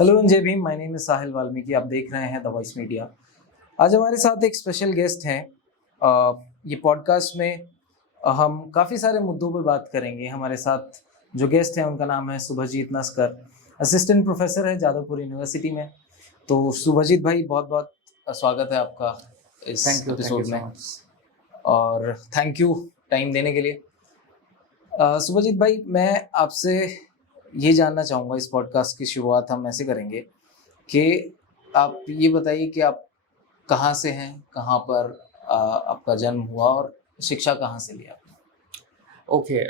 Hello जय Bhim, my name is साहिल वाल्मीकि। आप देख रहे हैं द वॉइस मीडिया। आज हमारे साथ एक स्पेशल गेस्ट हैं। ये पॉडकास्ट में हम काफ़ी सारे मुद्दों पर बात करेंगे। हमारे साथ जो गेस्ट हैं उनका नाम है सुभजीत नस्कर, असिस्टेंट प्रोफेसर है जादवपुर यूनिवर्सिटी में। तो सुभजीत भाई, बहुत बहुत स्वागत है आपका इस थैंक यू एपिसोड सो में, मच। और थैंक यू टाइम देने के लिए। सुभजीत भाई, मैं आपसे ये जानना चाहूँगा, इस पॉडकास्ट की शुरुआत हम ऐसे करेंगे कि आप ये बताइए कि आप कहाँ से हैं, कहाँ पर आपका जन्म हुआ और शिक्षा कहाँ से लिया आपने? Okay,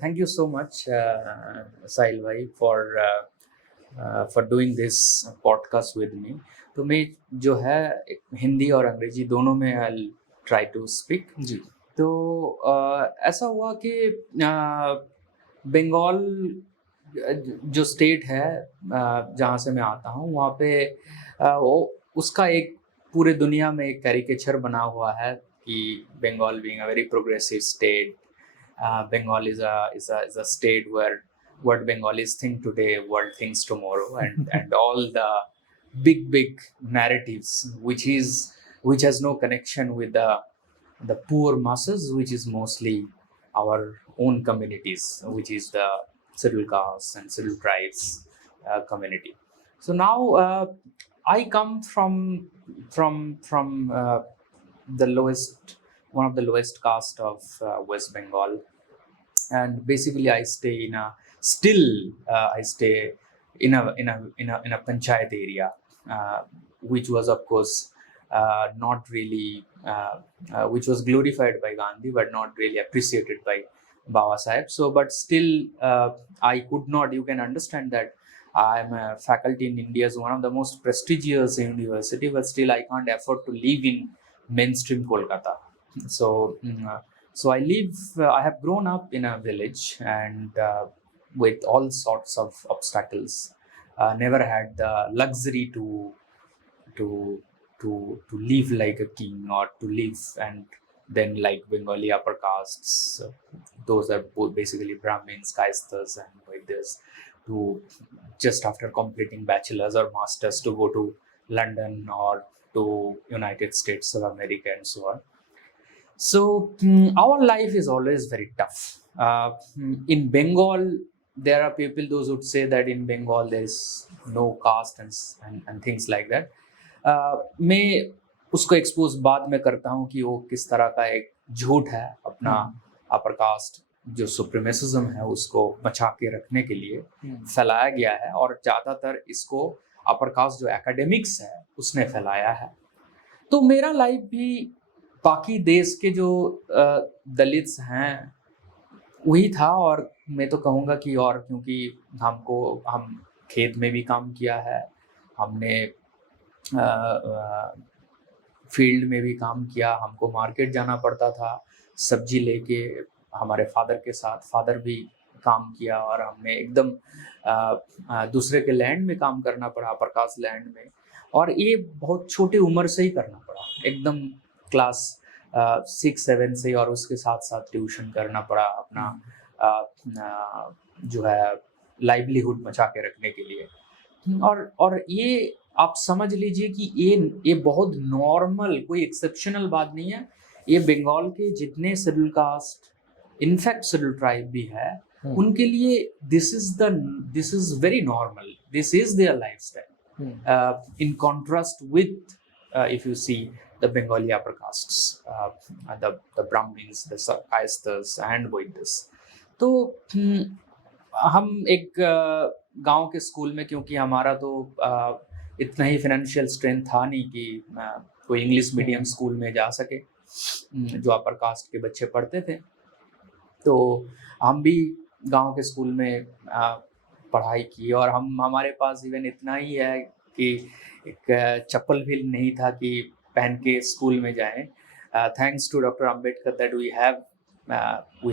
thank you so much, Sahil bhai, for doing this podcast with me. तो मैं जो है हिंदी और अंग्रेजी दोनों में I'll try to speak. जी। तो ऐसा हुआ कि बंगाल जो स्टेट है जहाँ से मैं आता हूँ वहाँ पे वो उसका एक पूरे दुनिया में एक कैरिकेचर बना हुआ है कि Bengal being a very progressive state. Bengal is a state where what Bengalis think today, world thinks tomorrow, and all the big narratives, which has no connection with the poor masses, which is mostly our own communities, which is the scheduled castes and scheduled tribes community. So now I come from the lowest, one of the lowest caste of West Bengal, and basically I stay in a still I stay in a panchayat area, which was of course not really which was glorified by Gandhi but not really appreciated by Baba Saheb. So, but still I could not. You can understand that I am a faculty in India's one of the most prestigious university, but still I can't afford to live in mainstream Kolkata. So. So I live. I have grown up in a village and with all sorts of obstacles. Never had the luxury to to live like a king or to live and then like Bengali upper castes. Those are both basically Brahmins, Kaistas, and Vaidyas. To just after completing bachelor's or masters to go to London or to United States of America and so on. So our life is always very tough. In Bengal, there are people those would say that in Bengal there is no caste and things like that. मैं उसको expose बाद में करता हूँ कि वो किस तरह का एक झूठ है अपना अपर कास्ट जो सुप्रीमेसिज्म है उसको बचा के रखने के लिए फैलाया गया है, और ज़्यादातर इसको अपर कास्ट जो एकेडमिक्स है उसने फैलाया है. तो मेरा लाइफ भी बाकी देश के जो दलित्स हैं वही था, और मैं तो कहूँगा कि और क्योंकि हम खेत में भी काम किया है, हमने फील्ड में भी काम किया, हमको मार्केट जाना पड़ता था सब्जी लेके, हमारे फादर के साथ फादर भी काम किया, और हमने एकदम दूसरे के लैंड में काम करना पड़ा, प्रकाश लैंड में, और ये बहुत छोटी उम्र से ही करना पड़ा, एकदम क्लास 6-7 से, और उसके साथ साथ ट्यूशन करना पड़ा अपना जो है लाइवलीहुड बचा के रखने के लिए. और ये आप समझ लीजिए कि ये बहुत नॉर्मल, कोई एक्सेप्शनल बात नहीं है. ये बंगाल के जितने schedule caste, in fact schedule tribe भी है, उनके लिए this is very normal, this is there lifestyle, in contrast with if you see the Bengali upper castes, the Brahmins, the Kaistas and Vaidyas. तो हम एक गांव के स्कूल में, क्योंकि हमारा तो इतना ही फाइनेंशियल स्ट्रेंथ था नहीं कि कोई इंग्लिश मीडियम स्कूल में जा सके जो अपर कास्ट के बच्चे पढ़ते थे, तो हम भी गांव के स्कूल में पढ़ाई की, और हमारे पास इवन इतना ही है कि एक चप्पल भी नहीं था कि पहन के स्कूल में जाएं. Thanks to doctor Ambedkar that we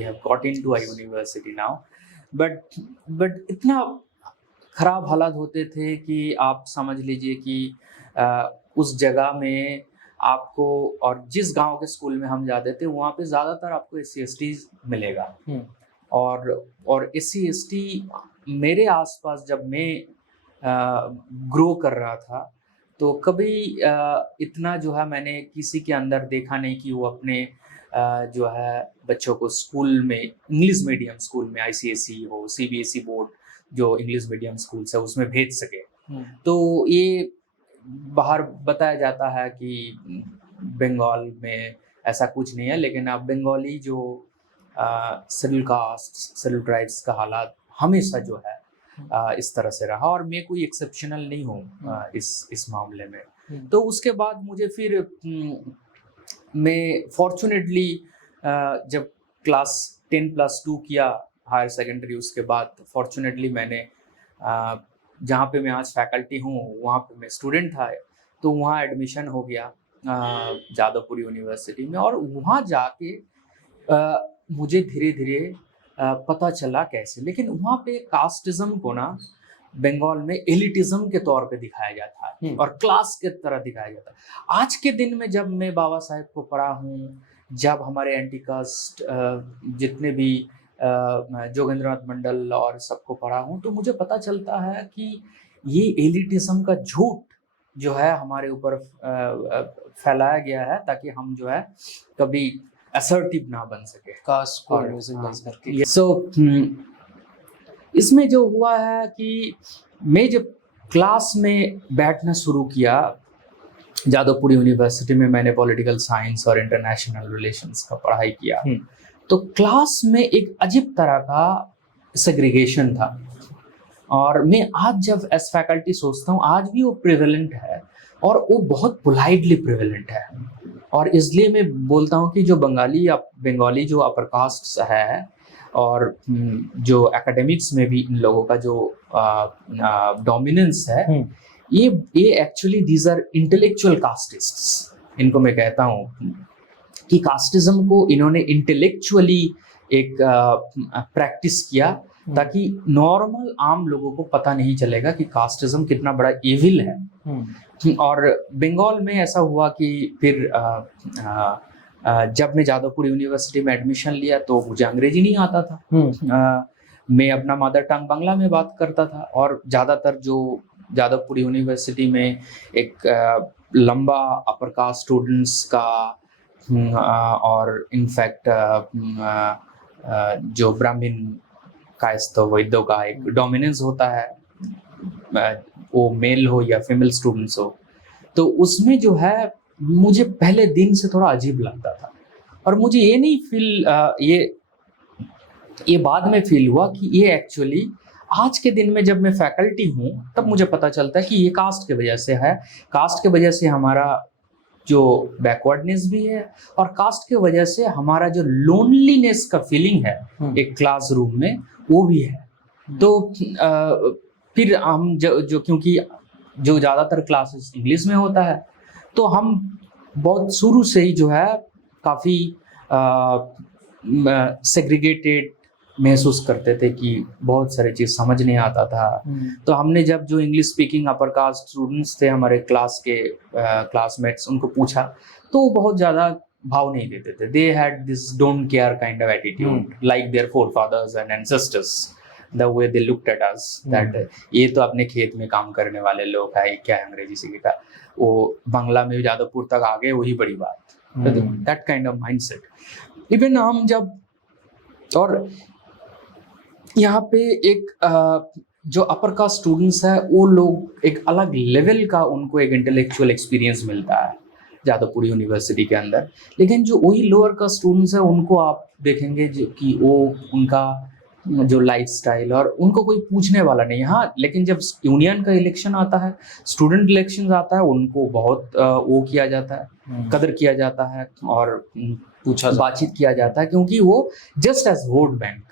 have got into a university now. But इतना खराब हालात होते थे कि आप समझ लीजिए कि उस जगह में आपको, और जिस गांव के स्कूल में हम जाते थे वहाँ पे ज़्यादातर आपको SC/ST मिलेगा, और SC/ST मेरे आसपास जब मैं ग्रो कर रहा था, तो कभी इतना जो है मैंने किसी के अंदर देखा नहीं कि वो अपने जो है बच्चों को स्कूल में, इंग्लिश मीडियम स्कूल में, आईसीएसई हो, सीबीएसई बोर्ड जो इंग्लिश मीडियम स्कूल्स है उसमें भेज सके। तो ये बाहर बताया जाता है कि बंगाल में ऐसा कुछ नहीं है, लेकिन अब बंगाली जो शेड्यूल कास्ट, शेड्यूल ट्राइब्स का हालात हमेशा जो है इस तरह से रहा, और मैं कोई एक्सेप्शनल नहीं हूँ इस मामले में। तो उसके बाद मुझे फिर मैं फॉर्चुनेटली जब क्लास 10+2 किया हायर सेकेंडरी, उसके बाद फॉर्चुनेटली मैंने जहाँ पे मैं आज फैकल्टी हूँ वहाँ पे मैं स्टूडेंट था, तो वहाँ एडमिशन हो गया जादवपुर यूनिवर्सिटी में। और वहाँ जाके मुझे धीरे धीरे पता चला कैसे, लेकिन वहाँ पे कास्टिज्म को ना बंगाल में एलिटिज्म के तौर पे दिखाया जाता है और क्लास के तरह दिखाया जाता है। आज के दिन में जब मैं बाबा साहेब को पढ़ा हूँ, जब हमारे एंटी कास्ट जितने भी जोगेंद्रनाथ मंडल और सबको पढ़ा हूँ, तो मुझे पता चलता है कि ये एलिटिज्म का झूठ जो है हमारे ऊपर फैलाया गया है, ताकि हम जो है कभी असर्टिव ना बन सके कास्ट को विजुअलाइज करके। सो इसमें जो हुआ है कि मैं जब क्लास में बैठना शुरू किया जादवपुर यूनिवर्सिटी में, मैंने पॉलिटिकल साइंस और इंटरनेशनल रिलेशंस का पढ़ाई किया, तो क्लास में एक अजीब तरह का सेग्रीगेशन था। और मैं आज जब एज फैकल्टी सोचता हूँ, आज भी वो प्रिवेलेंट है, और वो बहुत पोलाइटली प्रिवेलेंट है। और इसलिए मैं बोलता हूँ कि जो बंगाली जो अपर कास्ट है, और जो एकेडमिक्स में भी इन लोगों का जो डोमिनेंस है, ये एक्चुअली दीज आर इंटेलेक्चुअल कास्टिस्ट्स। इनको मैं कहता हूँ कि कास्टिज्म को इन्होंने इंटेलेक्चुअली एक प्रैक्टिस किया, ताकि नॉर्मल आम लोगों को पता नहीं चलेगा कि कास्टिज्म कितना बड़ा एविल है। और बंगाल में ऐसा हुआ कि फिर जब मैं जादवपुर यूनिवर्सिटी में एडमिशन लिया तो मुझे अंग्रेजी नहीं आता था। मैं अपना मदर टंग बांग्ला में बात करता था, और ज़्यादातर जो जादवपुर यूनिवर्सिटी में एक लंबा अपर कास्ट स्टूडेंट्स का और इनफैक्ट जो ब्राह्मण कायस्थ वैद्यों का एक डोमिनेंस होता है, वो मेल हो या फीमेल स्टूडेंट्स हो, तो उसमें जो है मुझे पहले दिन से थोड़ा अजीब लगता था। और मुझे ये नहीं ये बाद में फील हुआ कि ये एक्चुअली आज के दिन में जब मैं फैकल्टी हूँ तब मुझे पता चलता है कि ये कास्ट के वजह से है। कास्ट के वजह से हमारा जो बैकवर्डनेस भी है, और कास्ट के वजह से हमारा जो लोनलीनेस का फीलिंग है एक क्लासरूम में, वो भी है। तो फिर हम जो क्योंकि जो ज़्यादातर क्लासेस इंग्लिश में होता है, तो हम बहुत शुरू से ही जो है काफ़ी सेग्रीगेटेड महसूस करते थे कि बहुत सारी चीज़ समझ नहीं आता था। तो हमने जब जो English speaking upper caste students थे हमारे क्लास के क्लासमेट्स, उनको पूछा तो वो बहुत ज़्यादा भाव नहीं देते थे। They had this don't care kind of attitude like their forefathers and ancestors, the way they looked at us, that ये तो अपने खेत में काम करने वाले लोग हैं, क्या अंग्रेजी सीखेगा, वो बांग्ला में जादवपुर तक आ गए, वही बड़ी बात। That kind of mindset. Even हम जब, और यहाँ पे एक जो अपर कास्ट स्टूडेंट्स है, वो लोग एक अलग लेवल का उनको एक इंटेलेक्चुअल एक्सपीरियंस मिलता है जादवपुर यूनिवर्सिटी के अंदर। लेकिन जो वही लोअर कास्ट स्टूडेंट्स है, उनको आप देखेंगे जो कि वो उनका जो लाइफस्टाइल, और उनको कोई पूछने वाला नहीं। हाँ, लेकिन जब यूनियन का इलेक्शन आता है, स्टूडेंट इलेक्शन आता है, उनको बहुत वो किया जाता है, कदर किया जाता है और बातचीत किया जाता है, क्योंकि वो just as vote bank,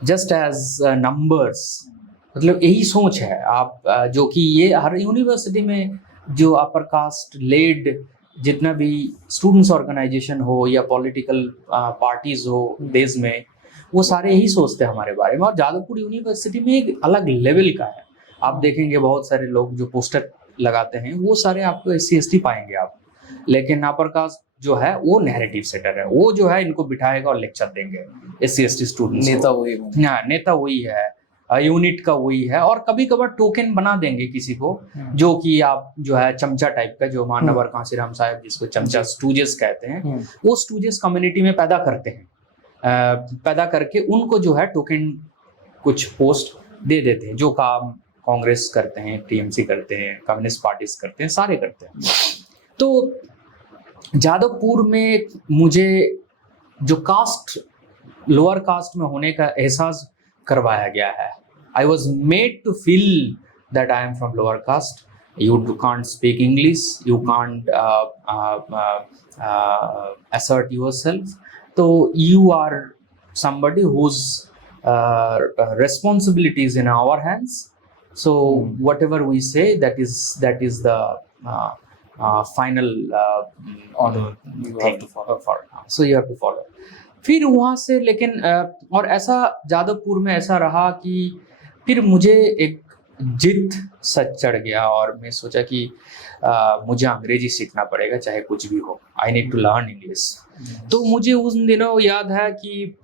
just as numbers, मतलब यही सोच है आप जो कि ये हर यूनिवर्सिटी में जो अपर कास्ट लेड जितना भी स्टूडेंट्स ऑर्गेनाइजेशन हो या पॉलिटिकल पार्टीज हो देश में, वो सारे यही सोचते हैं हमारे बारे में। और जादवपुर यूनिवर्सिटी में एक अलग लेवल का है। आप देखेंगे बहुत सारे लोग जो पोस्टर लगाते हैं, वो सारे आपको SC/ST पाएंगे आप, लेकिन अपर कास्ट जो है वो नैरेटिव सेटर है, वो जो है इनको बिठाएगा और लेक्चर देंगे SC/ST स्टूडेंट्स। नेता वही, हाँ, नेता वही है। यूनिट का वही है। और कभी कभार टोकन बना देंगे किसी को, जो कि आप जो है चमचा टाइप का, जो मानवर कांसीराम साहब जिसको चमचा स्टूजेस कहते हैं, वो स्टूजेस कम्युनिटी में पैदा करते हैं। पैदा करके उनको जो है टोकन कुछ पोस्ट दे देते हैं, जो काम कांग्रेस करते हैं, टीएमसी करते हैं, कम्युनिस्ट पार्टीज करते हैं, सारे करते हैं। तो जादवपुर में मुझे जो कास्ट, लोअर कास्ट में होने का एहसास करवाया गया है। I was made to feel that I am from lower caste. You can't speak English, you can't assert yourself. So you are somebody whose responsibility is in our hands. So whatever we say, that is the final order you have to follow. So you have to follow. फिर वहाँ से लेकिन और ऐसा जादवपुर में ऐसा रहा कि फिर मुझे एक जिद सच चढ़ गया और मैं सोचा कि मुझे अंग्रेजी सीखना पड़ेगा चाहे कुछ भी हो। I need to learn English. तो मुझे उन दिनों याद है कि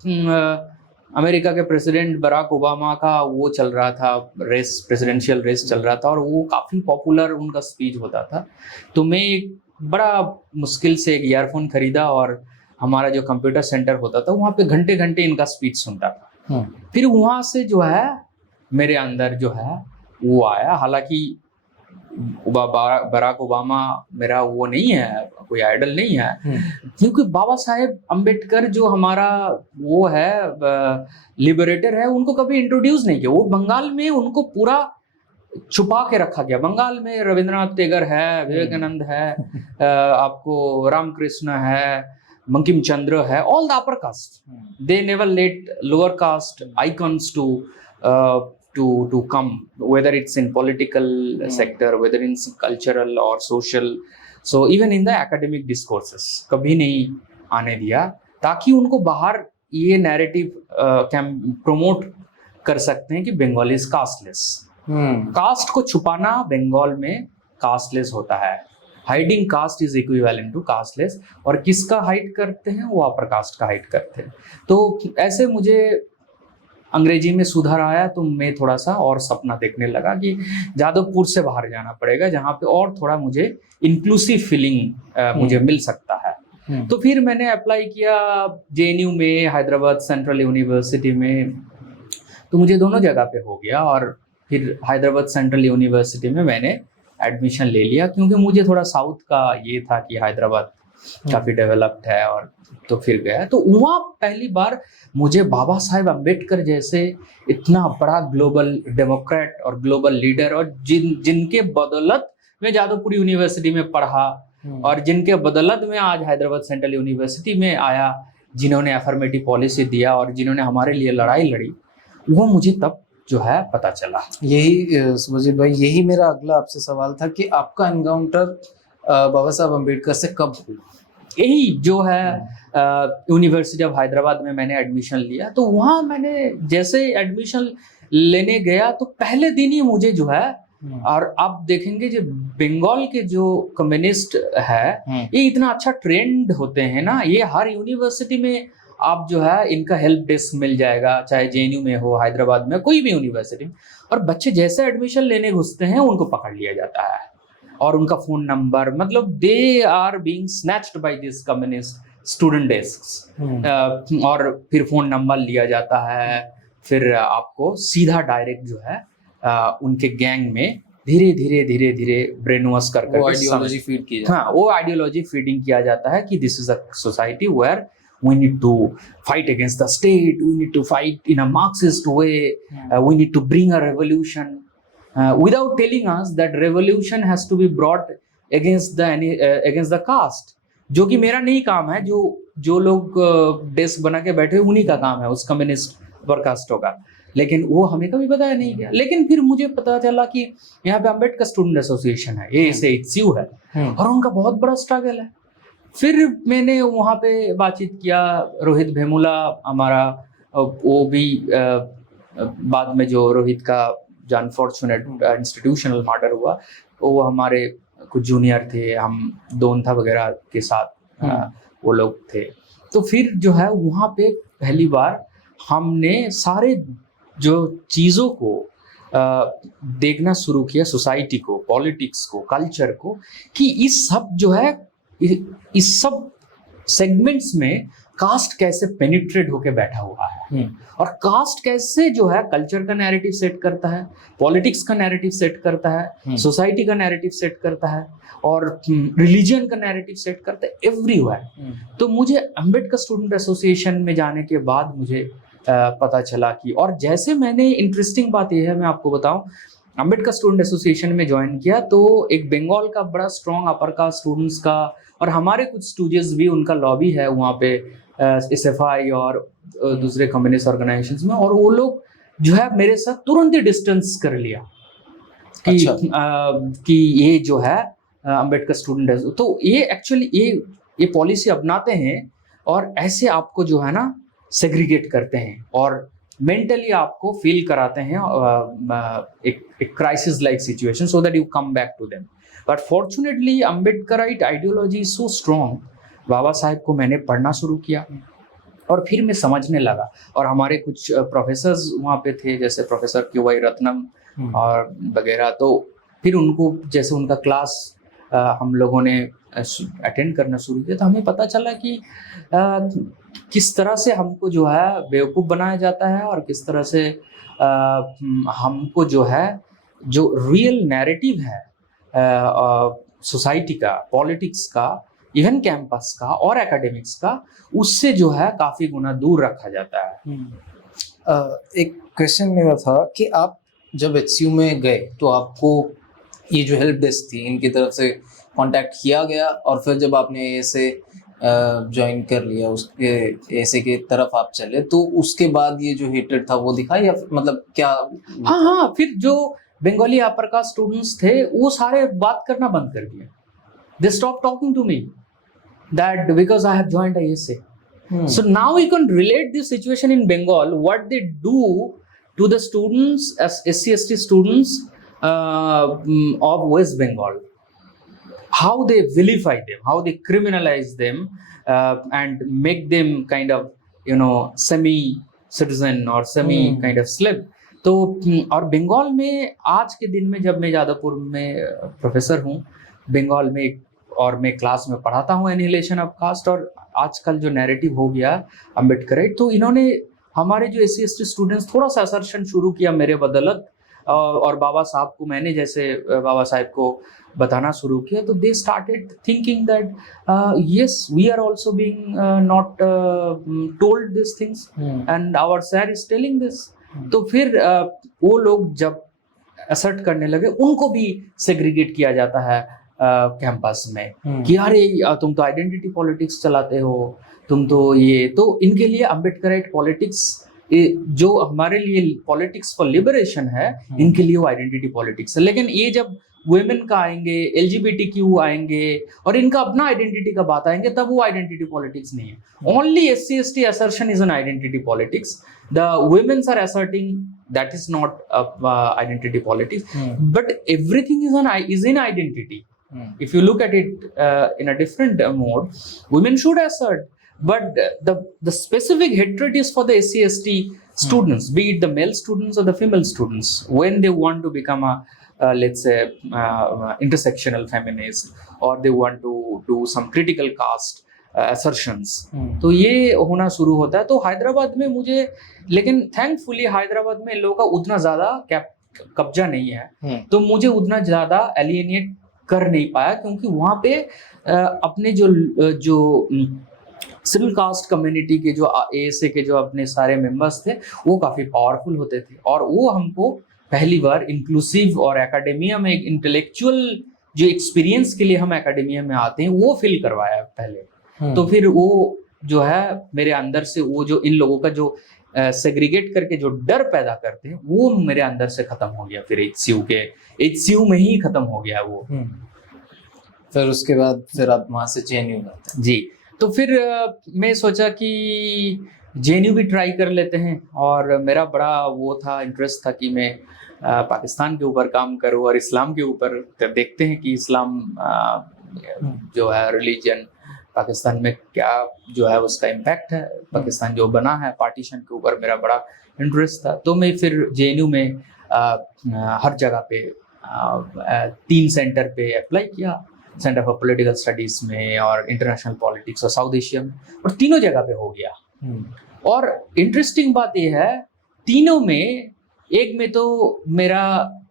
अमेरिका के प्रेसिडेंट बराक ओबामा का वो चल रहा था, रेस, प्रेसिडेंशियल रेस चल रहा था, और वो काफ़ी पॉपुलर उनका स्पीच होता था। तो मैं एक बड़ा मुश्किल से एक ईयरफोन खरीदा और हमारा जो कंप्यूटर सेंटर होता था वहाँ पे घंटे घंटे इनका स्पीच सुनता था। फिर वहाँ से जो है मेरे अंदर जो है वो आया। हालांकि बराक ओबामा मेरा वो नहीं है, कोई आइडल नहीं है, क्योंकि बाबा साहेब अम्बेडकर जो हमारा वो है लिबरेटर है, उनको कभी इंट्रोड्यूस नहीं किया। वो बंगाल में उनको पूरा छुपा के रखा गया। बंगाल में रविंद्रनाथ टैगोर है, विवेकानंद है, आपको रामकृष्ण है, बंकिम चंद्र है, all the upper caste. They never let lower caste icons to come, whether it's in political sector, whether it's cultural or social, so even in the academic discourses कभी नहीं आने दिया, ताकि उनको बाहर ये नैरेटिव प्रमोट कर सकते हैं कि बंगाल इज कास्टलेस। कास्ट को छुपाना बंगाल में कास्टलेस होता है। Hiding caste is equivalent to casteless. और किसका हाइड करते हैं? वो अपर कास्ट का हाइड करते हैं। तो ऐसे मुझे अंग्रेजी में सुधार आया, तो मैं थोड़ा सा और सपना देखने लगा कि जादवपुर से बाहर जाना पड़ेगा, जहाँ पे और थोड़ा मुझे इंक्लूसिव फीलिंग मुझे मिल सकता है। तो फिर मैंने अप्लाई किया जेएनयू में, हैदराबाद सेंट्रल यूनिवर्सिटी में। तो मुझे दोनों जगह पे हो गया। और फिर हैदराबाद सेंट्रल यूनिवर्सिटी में मैंने एडमिशन ले लिया, क्योंकि मुझे थोड़ा साउथ का ये था कि हैदराबाद काफ़ी डेवलप्ड है। और तो फिर गया, तो वहाँ पहली बार मुझे बाबा साहेब अम्बेडकर जैसे इतना बड़ा ग्लोबल डेमोक्रेट और ग्लोबल लीडर, और जिनके बदौलत मैं जादवपुर यूनिवर्सिटी में पढ़ा, और जिनके बदौलत में आज हैदराबाद सेंट्रल यूनिवर्सिटी में आया, जिन्होंने अफर्मेटिव पॉलिसी दिया और जिन्होंने हमारे लिए लड़ाई लड़ी, वो मुझे तब जो है पता चला। यही सुभाजीत भाई, यही मेरा अगला आपसे सवाल था कि आपका एनकाउंटर बाबा साहब अम्बेडकर से कब हुआ? यही जो है यूनिवर्सिटी ऑफ हैदराबाद में मैंने एडमिशन लिया। तो वहाँ मैंने जैसे एडमिशन लेने गया तो पहले दिन ही मुझे जो है, और आप देखेंगे जो बंगाल के जो कम्युनिस्ट है, ये इतना अच्छा ट्रेंड होते हैं ना, ये हर यूनिवर्सिटी में आप जो है इनका हेल्प डेस्क मिल जाएगा, चाहे जेएनयू में हो, हैदराबाद में, कोई भी यूनिवर्सिटी में। और बच्चे जैसे एडमिशन लेने घुसते हैं उनको पकड़ लिया जाता है, और उनका फोन नंबर, मतलब they are being snatched by this communist student desk. और फिर फोन नंबर लिया जाता है, फिर आपको सीधा डायरेक्ट जो है उनके गैंग में धीरे धीरे ब्रेन वॉश कर आइडियोलॉजी फीड की, हाँ, वो आइडियोलॉजी फीडिंग किया जाता है कि this is a society where we need to fight against the state, we need to fight in a Marxist way, we need to bring a revolution, without telling us that revolution has to be brought against the caste, जो कि मेरा नहीं काम है। जो लोग desk बना के बैठे उन्हीं का काम है, उस कम्युनिस्ट वर्कास्टों का, लेकिन वो हमें कभी बताया नहीं गया। लेकिन फिर मुझे पता चला कि यहाँ पे अम्बेडकर स्टूडेंट एसोसिएशन है, ASAHCU है, और उनका बहुत बड़ा स्ट्रगल है। फिर मैंने वहाँ पे बातचीत किया, रोहित भेमुला हमारा, वो भी बाद में जो रोहित का जो अनफॉर्चुनेट इंस्टीट्यूशनल मर्डर हुआ, वो हमारे कुछ जूनियर थे, हम दोनथा वगैरह के साथ वो लोग थे। तो फिर जो है वहाँ पे पहली बार हमने सारे जो चीज़ों को देखना शुरू किया, सोसाइटी को, पॉलिटिक्स को, कल्चर को, कि इस सब जो है इस सब सेगमेंट्स में कास्ट कैसे पेनिट्रेट होके बैठा हुआ है, और कास्ट कैसे जो है कल्चर का नैरेटिव सेट करता है, पॉलिटिक्स का नैरेटिव सेट करता है, सोसाइटी का नैरेटिव सेट करता है, और रिलीजन का नैरेटिव सेट करता है एवरीवेयर। तो मुझे अंबेडकर स्टूडेंट एसोसिएशन में जाने के बाद मुझे पता चला कि, और जैसे मैंने, इंटरेस्टिंग बात यह है, मैं आपको बताऊं, अंबेडकर स्टूडेंट एसोसिएशन में ज्वाइन किया तो एक बंगाल का बड़ा स्ट्रॉन्ग अपर कास्ट स्टूडेंट्स का, और हमारे कुछ स्टूडेंट्स भी, उनका लॉबी है वहाँ पे SFI और दूसरे कम्युनिस्ट ऑर्गेनाइजेशंस में, और वो लोग जो है मेरे साथ तुरंत ही डिस्टेंस कर लिया कि अच्छा। कि ये जो है अंबेडकर स्टूडेंट है, तो ये एक्चुअली ये पॉलिसी अपनाते हैं और ऐसे आपको जो है ना सेग्रीगेट करते हैं और मेंटली आपको फील कराते हैं एक crisis like situation, so that you come back to them. But fortunately Ambedkarite ideology is so strong. Baba Saheb को मैंने पढ़ना शुरू किया और फिर मैं समझने लगा, और हमारे कुछ प्रोफेसर्स वहाँ पे थे, जैसे प्रोफेसर QY रत्नम और वगैरह, तो फिर उनको, जैसे उनका क्लास हम लोगों ने अटेंड करना शुरू किया, तो हमें पता चला कि किस तरह से हमको जो है बेवकूफ़ बनाया जाता है, और किस तरह से हमको जो है जो रियल नैरेटिव है सोसाइटी का, पॉलिटिक्स का, इवन कैंपस का और एकेडमिक्स का, उससे जो है काफ़ी गुना दूर रखा जाता है। एक क्वेश्चन मेरा था कि आप जब HCU में गए तो आपको ये जो हेल्प डेस्क थी इनकी तरफ से कांटेक्ट किया गया, और फिर जब आपने ऐसे ज्वाइन कर लिया, उसके ऐसे के तरफ आप चले, तो उसके बाद ये जो हेटेड था वो दिखा, या मतलब क्या? हाँ, फिर जो बंगाली अपर कास्ट स्टूडेंट्स थे वो सारे बात करना बंद कर दिए। They stopped talking to me that because I have joined ISA. So now we can relate this situation in Bengal, what they do to the students as SC/ST students of West Bengal, how they vilify them, how they criminalize them and make them kind of, you know, semi-citizen or semi-kind of slave. तो और बंगाल में आज के दिन में, जब मैं जादवपुर में प्रोफेसर हूँ बंगाल में, और मैं क्लास में पढ़ाता हूँ एनिहिलेशन ऑफ कास्ट, और आजकल जो नैरेटिव हो गया अम्बेडकराइट, तो इन्होंने हमारे जो SC/ST स्टूडेंट्स थोड़ा सा असर्शन शुरू किया मेरे बदौलत, और बाबा साहब को मैंने जैसे बाबा साहब को बताना शुरू किया, तो they started thinking that yes we are also being not told this things and our sir is telling this. तो फिर वो लोग जब असर्ट करने लगे, उनको भी सेग्रीगेट किया जाता है कैंपस में कि अरे तुम तो आइडेंटिटी पॉलिटिक्स चलाते हो, तुम तो ये, तो इनके लिए अम्बेडकराइट पॉलिटिक्स, जो हमारे लिए पॉलिटिक्स फॉर लिबरेशन है, इनके लिए वो आइडेंटिटी पॉलिटिक्स है। लेकिन ये जब वुमेन का आएंगे, LGBTQ आएंगे और इनका अपना आइडेंटिटी का बात आएंगे, तब वो आइडेंटिटी पॉलिटिक्स नहीं है। Only SC/ST assertion is an identity politics. The women's are asserting that is not identity politics, but everything is in identity. If you look at it in a different mode, women should assert, but the specific hatred is for the SC/ST students, be it the male students or the female students, when they want to become a let's say intersectional feminist, or they want to do some critical caste assertions. तो ये होना शुरू होता है। तो हैदराबाद में मुझे, लेकिन थैंकफुली हैदराबाद में इन लोगों का उतना ज़्यादा कब्जा नहीं है, तो मुझे उतना ज़्यादा एलियनेट कर नहीं पाया, क्योंकि वहाँ पे अपने जो सिविल कास्ट कम्युनिटी के, जो ASA के जो अपने सारे मेंबर्स थे, वो काफ़ी पावरफुल होते थे, और वो हमको पहली बार इंक्लूसिव और एकेडेमिया में एक इंटेलेक्चुअल जो एक्सपीरियंस के लिए हम एकेडेमिया में आते हैं, वो फील करवाया पहले। तो फिर वो जो है मेरे अंदर से, वो जो इन लोगों का जो सेग्रीगेट करके जो डर पैदा करते हैं, वो मेरे अंदर से खत्म हो गया। फिर HCU में ही खत्म हो गया वो। फिर उसके बाद फिर आप वहाँ से JNU में आते हैं। जी, तो फिर मैं सोचा कि JNU भी ट्राई कर लेते हैं, और मेरा बड़ा वो था, इंटरेस्ट था कि मैं पाकिस्तान के ऊपर काम करूं और इस्लाम के ऊपर। देखते हैं कि इस्लाम जो है रिलीजन पाकिस्तान में क्या जो है उसका इम्पैक्ट है, पाकिस्तान जो बना है पार्टीशन के ऊपर। मेरा बड़ा इंटरेस्ट था। तो मैं फिर JNU में हर जगह पे 3 सेंटर पे अप्लाई किया, सेंटर फॉर पॉलिटिकल स्टडीज में और इंटरनेशनल पॉलिटिक्स और साउथ एशिया में, और तीनों जगह पे हो गया। और इंटरेस्टिंग बात यह है, तीनों में एक में तो मेरा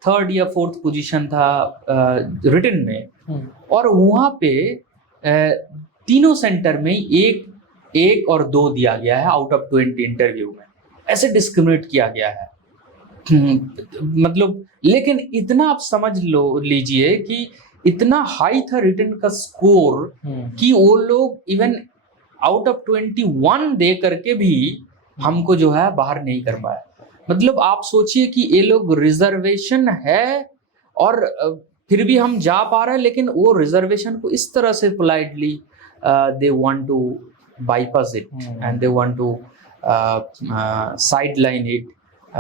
3rd या 4th पोजीशन था रिटन में, और वहाँ पे तीनों सेंटर में 1 और 2 दिया गया है आउट ऑफ 20 इंटरव्यू में। ऐसे डिस्क्रिमिनेट किया गया है। मतलब लेकिन इतना आप समझ लीजिए कि इतना हाई था रिटन का स्कोर कि वो लोग इवन आउट ऑफ 21 दे करके भी हमको जो है बाहर नहीं कर पाए। मतलब आप सोचिए कि ये लोग रिजर्वेशन है और फिर भी हम जा पा रहे हैं, लेकिन वो रिजर्वेशन को इस तरह से politely they want to bypass it and they want to sideline it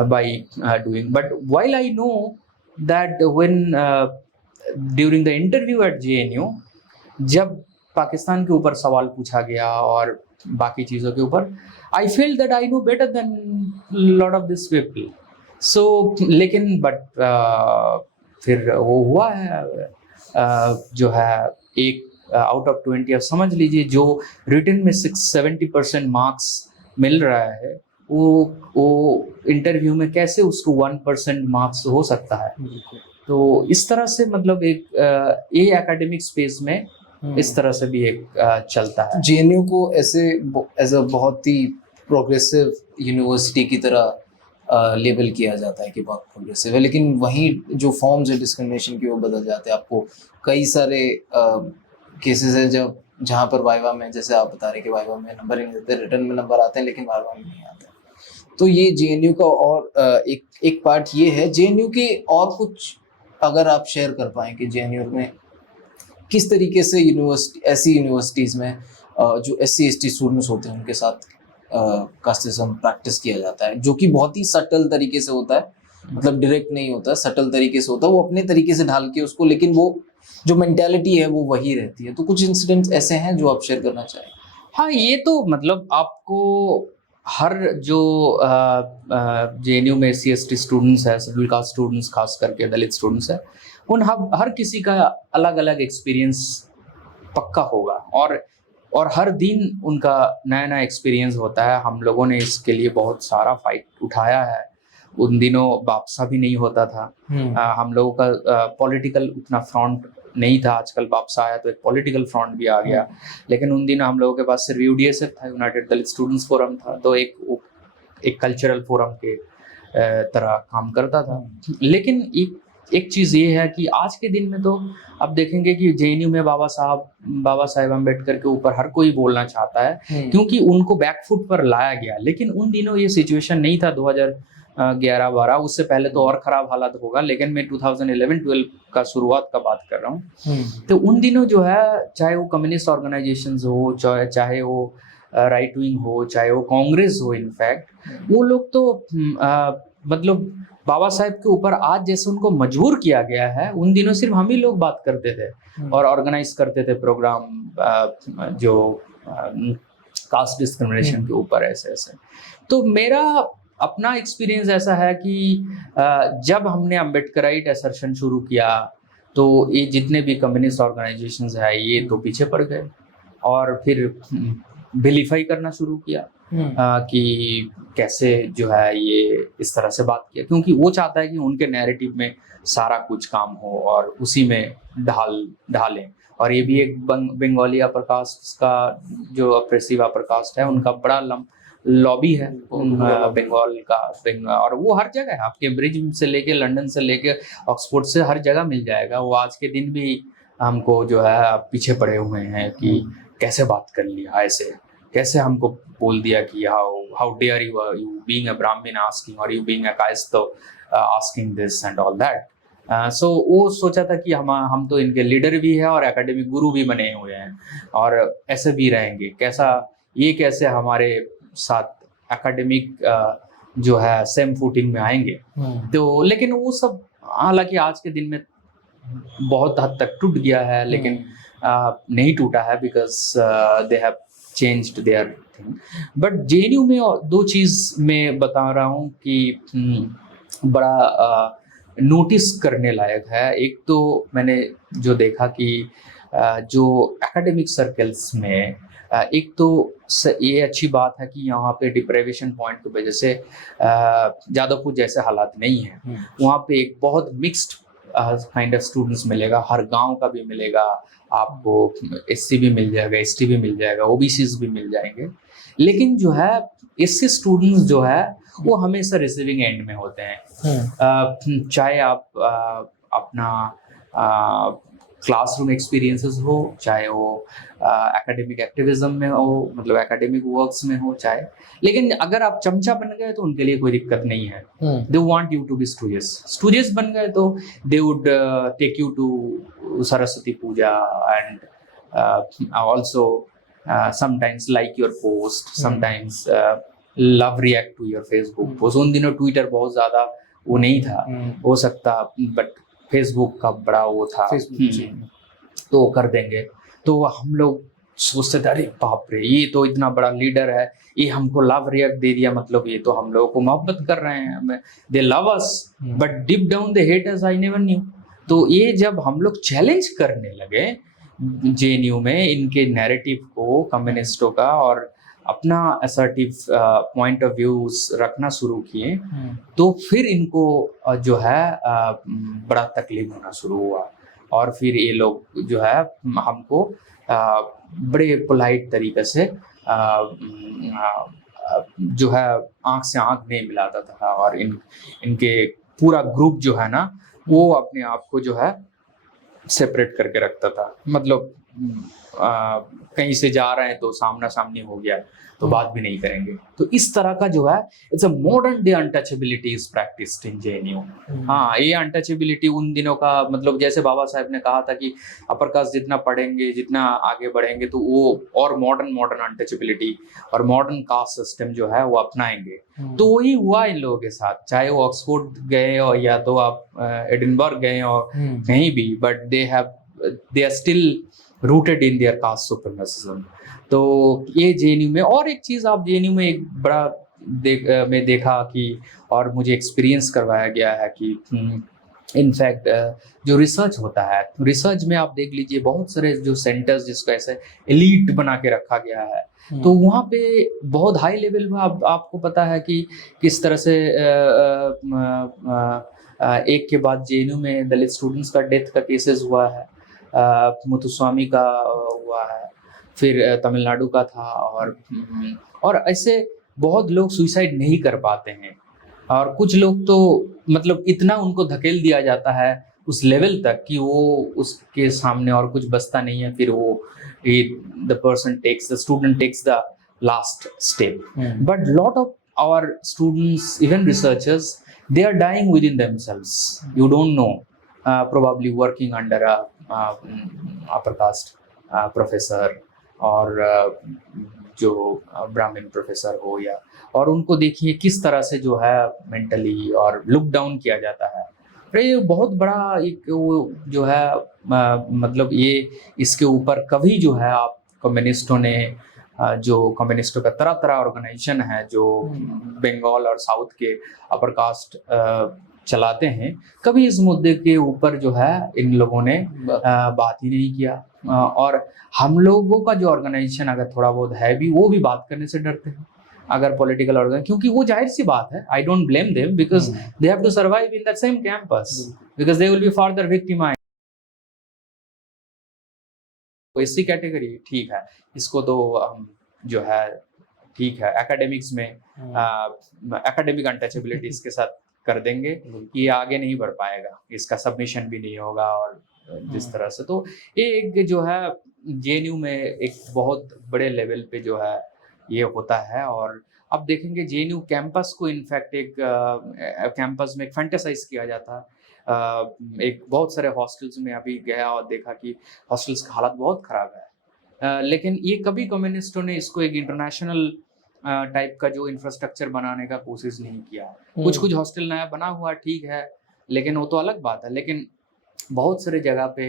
by doing. But while I know that when during the interview at JNU, जब पाकिस्तान के ऊपर सवाल पूछा गया और बाकी चीज़ों के ऊपर, I felt that I know better than lot of these people. So लेकिन फिर वो हुआ है जो है एक आउट ऑफ 20, आप समझ लीजिए जो रिटन में 70% मार्क्स मिल रहा है, वो इंटरव्यू में कैसे उसको 1% मार्क्स हो सकता है। तो इस तरह से मतलब एक ये एकेडमिक स्पेस में इस तरह से भी एक चलता है। JNU को ऐसे एज अ बहुत ही प्रोग्रेसिव यूनिवर्सिटी की तरह लेबल किया जाता है कि बहुत प्रोग्रेसिव है, लेकिन वहीं जो फॉर्म्स है डिस्क्रिमिनेशन की वो बदल जाते हैं। आपको कई सारे केसेस है जहाँ पर वाइवा में, जैसे आप बता रहे कि वाइवा में नंबर ही नहीं देते, रिटर्न में नंबर आते हैं लेकिन वाइवा में नहीं आते। तो ये JNU का और एक पार्ट ये है। JNU के और कुछ अगर आप शेयर कर पाएँ कि JNU में किस तरीके से ऐसी यूनिवर्सिटीज़ में जो SC/ST स्टूडेंट्स होते हैं उनके साथ कास्टिज्म प्रैक्टिस किया जाता है, जो कि बहुत ही सटल तरीके से होता है, मतलब डायरेक्ट नहीं होता, सटल तरीके से होता है, वो अपने तरीके से ढाल के उसको, लेकिन वो जो मेंटालिटी है वो वही रहती है। तो कुछ इंसिडेंट्स ऐसे हैं जो आप शेयर करना चाहें? हाँ, ये तो मतलब आपको हर जो JNU में SC/ST स्टूडेंट्स है, शेड्यूल कास्ट स्टूडेंट्स, खास करके दलित स्टूडेंट्स है, उन हर किसी का अलग अलग एक्सपीरियंस पक्का होगा और हर दिन उनका नया नया एक्सपीरियंस होता है। हम लोगों ने इसके लिए बहुत सारा फाइट उठाया है। उन दिनों बापसा भी नहीं होता था, हम लोगों का पॉलिटिकल उतना फ्रंट नहीं था। आजकल बापसा आया तो एक पॉलिटिकल फ्रंट भी आ गया, लेकिन उन दिनों हम लोगों के पास सिर्फ UDSF था, यूनाइटेड दलित स्टूडेंट्स फोरम था, तो एक कल्चरल फोरम के तरह काम करता था। लेकिन एक चीज़ ये है कि आज के दिन में तो आप देखेंगे कि JNU में बाबा साहेब अम्बेडकर के ऊपर हर कोई बोलना चाहता है, क्योंकि उनको बैकफुट पर लाया गया। लेकिन उन दिनों ये सिचुएशन नहीं था, 2011-12, उससे पहले तो और ख़राब हालत होगा, लेकिन मैं 2011-12 का शुरुआत का बात कर रहा हूँ। तो उन दिनों जो है, चाहे वो कम्युनिस्ट ऑर्गेनाइजेशंस हो, चाहे वो राइट विंग हो, चाहे वो कांग्रेस हो, इनफैक्ट वो लोग तो मतलब बाबा साहेब के ऊपर आज जैसे उनको मजबूर किया गया है, उन दिनों सिर्फ हम ही लोग बात करते थे और ऑर्गेनाइज करते थे प्रोग्राम जो कास्ट डिस्क्रिमिनेशन के ऊपर ऐसे। तो मेरा अपना एक्सपीरियंस ऐसा है कि जब हमने अम्बेडकराइट असर्शन शुरू किया तो ये जितने भी कम्युनिस्ट ऑर्गेनाइजेशंस है ये तो पीछे पड़ गए और फिर विलीफाई करना शुरू किया कि कैसे जो है ये इस तरह से बात किया, क्योंकि वो चाहता है कि उनके नैरेटिव में सारा कुछ काम हो और उसी में ढालें। और ये भी एक बंगाली अपर कास्ट का जो अप्रेसिव अपर कास्ट है, उनका बड़ा लॉबी है बंगाल का, और वो हर जगह है, आपके ब्रिज से लेके लंदन से लेके ऑक्सफोर्ड से हर जगह मिल जाएगा। वो आज के दिन भी हमको जो है पीछे पड़े हुए हैं कि कैसे बात कर लिया, ऐसे कैसे हमको बोल दिया कि how dare you being a Brahmin asking और you being a Kayastha asking this and all that. So वो सोचा था कि हम तो इनके लीडर भी है और एकेडमिक गुरु भी बने हुए हैं और ऐसे भी रहेंगे, कैसे हमारे साथ एकेडमिक जो है सेम फुटिंग में आएंगे। तो लेकिन वो सब हालांकि आज के दिन में बहुत हद तक टूट गया है, लेकिन नहीं टूटा है because they have changed their thing. But JNU में दो चीज़ मैं बता रहा हूँ कि बड़ा नोटिस करने लायक है। एक तो मैंने जो देखा कि जो एकेडमिक सर्कल्स में एक तो ये अच्छी बात है कि यहाँ पे डिप्रेवेशन पॉइंट की वजह से जादवपुर जैसे हालात नहीं है। वहाँ पे एक बहुत मिक्स्ड काइंड ऑफ स्टूडेंट्स मिलेगा, हर गांव का भी मिलेगा आपको, एससी भी मिल जाएगा, एसटी भी मिल जाएगा, ओबीसीज भी मिल जाएंगे। लेकिन जो है एससी स्टूडेंट्स जो है वो हमेशा रिसीविंग एंड में होते हैं। चाहे आप अपना क्लासरूम एक्सपीरियंसेस हो, चाहे वो एकेडमिक एक्टिविज्म में हो, मतलब एकेडमिक वर्क्स में हो, चाहे, लेकिन अगर आप चमचा बन गए तो उनके लिए कोई दिक्कत नहीं है। They want you to be studious बन गए तो they would take you to Saraswati Puja and also sometimes like your post, sometimes love react to your Facebook post. उन दिनों ट्विटर बहुत ज़्यादा वो नहीं था, हो सकता, बट फेसबुक का बड़ा वो था, तो कर देंगे। तो हम लोग सोचते थे अरे बाप रे, ये तो इतना बड़ा लीडर है, ये हमको लव रिएक्ट दे दिया, मतलब ये तो हम लोगों को मोहब्बत कर रहे हैं, दे love us but deep down they hate us, I never knew. तो ये जब हम लोग चैलेंज करने लगे जेएनयू में इनके नैरेटिव को, कम्युनिस्टों का, और अपना असर्टिव पॉइंट ऑफ व्यूज रखना शुरू किए, तो फिर इनको जो है बड़ा तकलीफ होना शुरू हुआ। और फिर ये लोग जो है हमको बड़े पोलाइट तरीके से जो है आंख से आंख नहीं मिलाता था, और इनके पूरा ग्रुप जो है ना वो अपने आप को जो है सेपरेट करके रखता था। मतलब कहीं से जा रहे हैं तो सामना सामनी हो गया तो बात भी नहीं करेंगे। तो इस तरह का जो है it's a modern day untouchability is practised in JNU. हाँ, ये अनटचेबिलिटी उन दिनों का, मतलब जैसे बाबा साहब ने कहा था कि अपर कास्ट जितना पढ़ेंगे, जितना आगे बढ़ेंगे, तो वो और मॉडर्न अनटचेबिलिटी और मॉडर्न कास्ट सिस्टम जो है वो अपनाएंगे। तो वही हुआ इन लोगों के साथ, चाहे वो ऑक्सफोर्ड गए और या तो आप एडिनबर्ग गए और कहीं भी, but they are still rooted in their caste supremacism. तो ये जेएनयू में, और एक चीज़ आप जेएनयू में एक बड़ा मैं देखा कि, और मुझे एक्सपीरियंस करवाया गया है कि इनफैक्ट जो रिसर्च होता है, रिसर्च में आप देख लीजिए बहुत सारे जो सेंटर्स जिसको ऐसे एलीट बना के रखा गया है, तो वहाँ पे बहुत हाई लेवल में आपको पता है कि किस तरह से एक के बाद जेएनयू में दलित स्टूडेंट्स का डेथ का केसेस हुआ है, मुथुस्वामी का हुआ है, फिर तमिलनाडु का था, और ऐसे बहुत लोग सुसाइड नहीं कर पाते हैं, और कुछ लोग तो मतलब इतना उनको धकेल दिया जाता है उस लेवल तक कि वो उसके सामने और कुछ बचता नहीं है, फिर वो the student takes the last step. But lot of our students, even researchers, they are dying within themselves. You don't know, probably working under a upper caste professor और जो ब्राह्मण प्रोफेसर हो, या, और उनको देखिए किस तरह से जो है मेंटली और लुक डाउन किया जाता है। ये बहुत बड़ा एक वो जो है मतलब ये इसके ऊपर कभी जो है आप कम्युनिस्टों ने, जो कम्युनिस्टों का तरह तरह ऑर्गेनाइजेशन है जो बंगाल और साउथ के अपर कास्ट चलाते हैं, कभी इस मुद्दे के ऊपर जो है इन लोगों ने बात ही नहीं किया। और हम लोगों का जो ऑर्गेनाइजेशन अगर थोड़ा बहुत है भी, वो भी बात करने से डरते हैं अगर पॉलिटिकल ऑर्गेनाइजेशन, क्योंकि वो जाहिर सी बात है, I don't blame them because they have to survive in that same campus, because they will be further victimised. SC category ठीक है, इसको तो हम जो है ठीक है एकेडमिक्स में एकेडमिक अनटचेबिलिटी इसके साथ कर देंगे, ये आगे नहीं बढ़ पाएगा, इसका सबमिशन भी नहीं होगा, और जिस तरह से, तो ये एक जो है जेएनयू में एक बहुत बड़े लेवल पे जो है ये होता है। और अब देखेंगे जेएनयू कैंपस को इनफैक्ट एक कैंपस में एक फैंटेसाइज किया जाता है। एक बहुत सारे हॉस्टल्स में अभी गया और देखा कि हॉस्टल्स का हालत बहुत ख़राब है, लेकिन ये कभी कम्युनिस्टों ने इसको एक इंटरनेशनल टाइप का जो इंफ्रास्ट्रक्चर बनाने का कोशिश नहीं किया। कुछ हॉस्टल नया बना हुआ ठीक है, लेकिन वो तो अलग बात है, लेकिन बहुत सारे जगह पे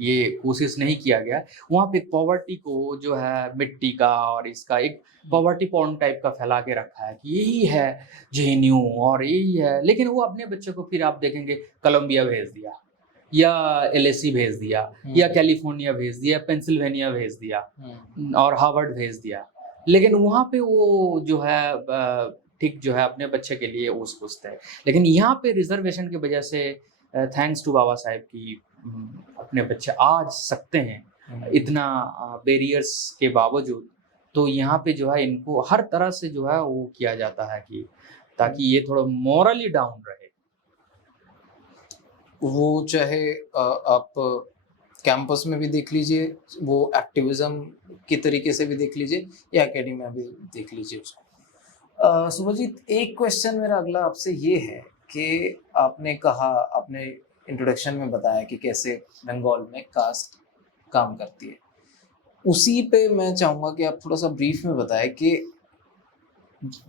ये कोशिश नहीं किया गया। वहाँ पे पॉवर्टी को जो है मिट्टी का और इसका एक पॉवर्टी पॉर्न टाइप का फैला के रखा है कि यही है जेएनयू और यही है, लेकिन वो अपने बच्चे को फिर आप देखेंगे कोलंबिया भेज दिया या एलएससी भेज दिया या कैलिफोर्निया भेज दिया, पेंसिल्वेनिया भेज दिया और हार्वर्ड भेज दिया, लेकिन वहाँ पे वो जो है ठीक जो है अपने बच्चे के लिए वो सोचते हैं। लेकिन यहाँ पे रिजर्वेशन की वजह से थैंक्स टू बाबा साहेब की अपने बच्चे आज सकते हैं इतना बैरियर्स के बावजूद। तो यहाँ पे जो है इनको हर तरह से जो है वो किया जाता है कि ताकि ये थोड़ा मॉरली डाउन रहे। वो चाहे आप कैंपस में भी देख लीजिए, वो एक्टिविज्म की तरीके से भी देख लीजिए, या एकेडमी में भी देख लीजिए उसको। सुभजीत, एक क्वेश्चन मेरा अगला आपसे ये है कि आपने कहा, आपने इंट्रोडक्शन में बताया कि कैसे बंगाल में कास्ट काम करती है, उसी पे मैं चाहूँगा कि आप थोड़ा सा ब्रीफ में बताएं कि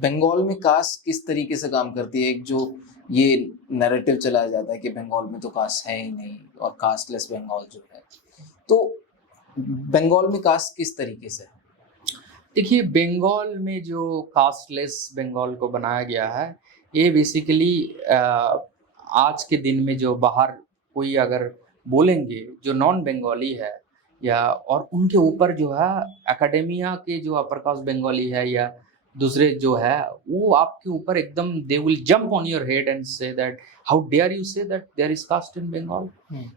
बंगाल में कास्ट किस तरीके से काम करती है। एक जो ये नैरेटिव चलाया जाता है कि बंगाल में तो कास्ट है ही नहीं और कास्टलेस बंगाल जो है, तो बंगाल में कास्ट किस तरीके से है? देखिए, बंगाल में जो कास्टलेस बंगाल को बनाया गया है, ये बेसिकली आज के दिन में जो बाहर कोई अगर बोलेंगे जो नॉन बंगाली है या और उनके ऊपर जो है एकेडेमिया के जो अपर कास्ट बंगाली है या दूसरे जो है वो आपके ऊपर एकदम they will jump on your head and say that how dare you say that there is caste in Bengal,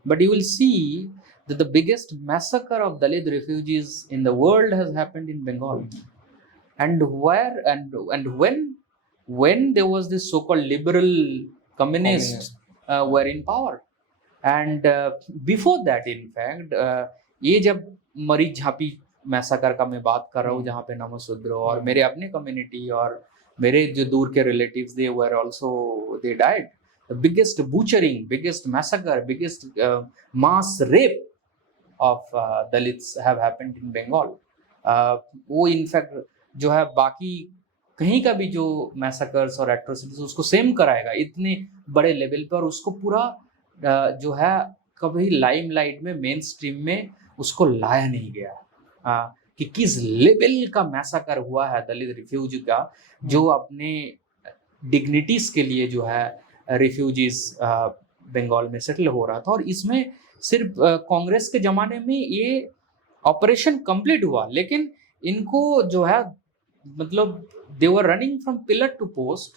but you will see that the biggest massacre of Dalit refugees in the world has happened in Bengal. And when there was this so-called liberal communists were in power, and before that in fact ये जब मरीज झांपी मैसाकर का मैं बात कर रहा हूँ जहाँ पे नमोसूद्र और मेरे अपने कम्युनिटी और मेरे जो दूर के relatives they were also they died, the biggest butchering, biggest massacre, biggest mass rape of Dalits have happened in Bengal. वो इनफैक्ट जो है बाकी कहीं का भी जो मैसेकर्स और एट्रोसिटीज उसको सेम कराएगा इतने बड़े लेवल पर, उसको पूरा जो है कभी लाइमलाइट में मेन स्ट्रीम में उसको लाया नहीं गया कि किस लेवल का मैसेकर हुआ है दलित रिफ्यूजी का, जो अपने डिग्निटीज के लिए जो है रिफ्यूजीज बंगाल में सेटल हो रहा था। और इसमें सिर्फ कांग्रेस के ज़माने में ये ऑपरेशन कंप्लीट हुआ, लेकिन इनको जो है मतलब they were running from pillar to post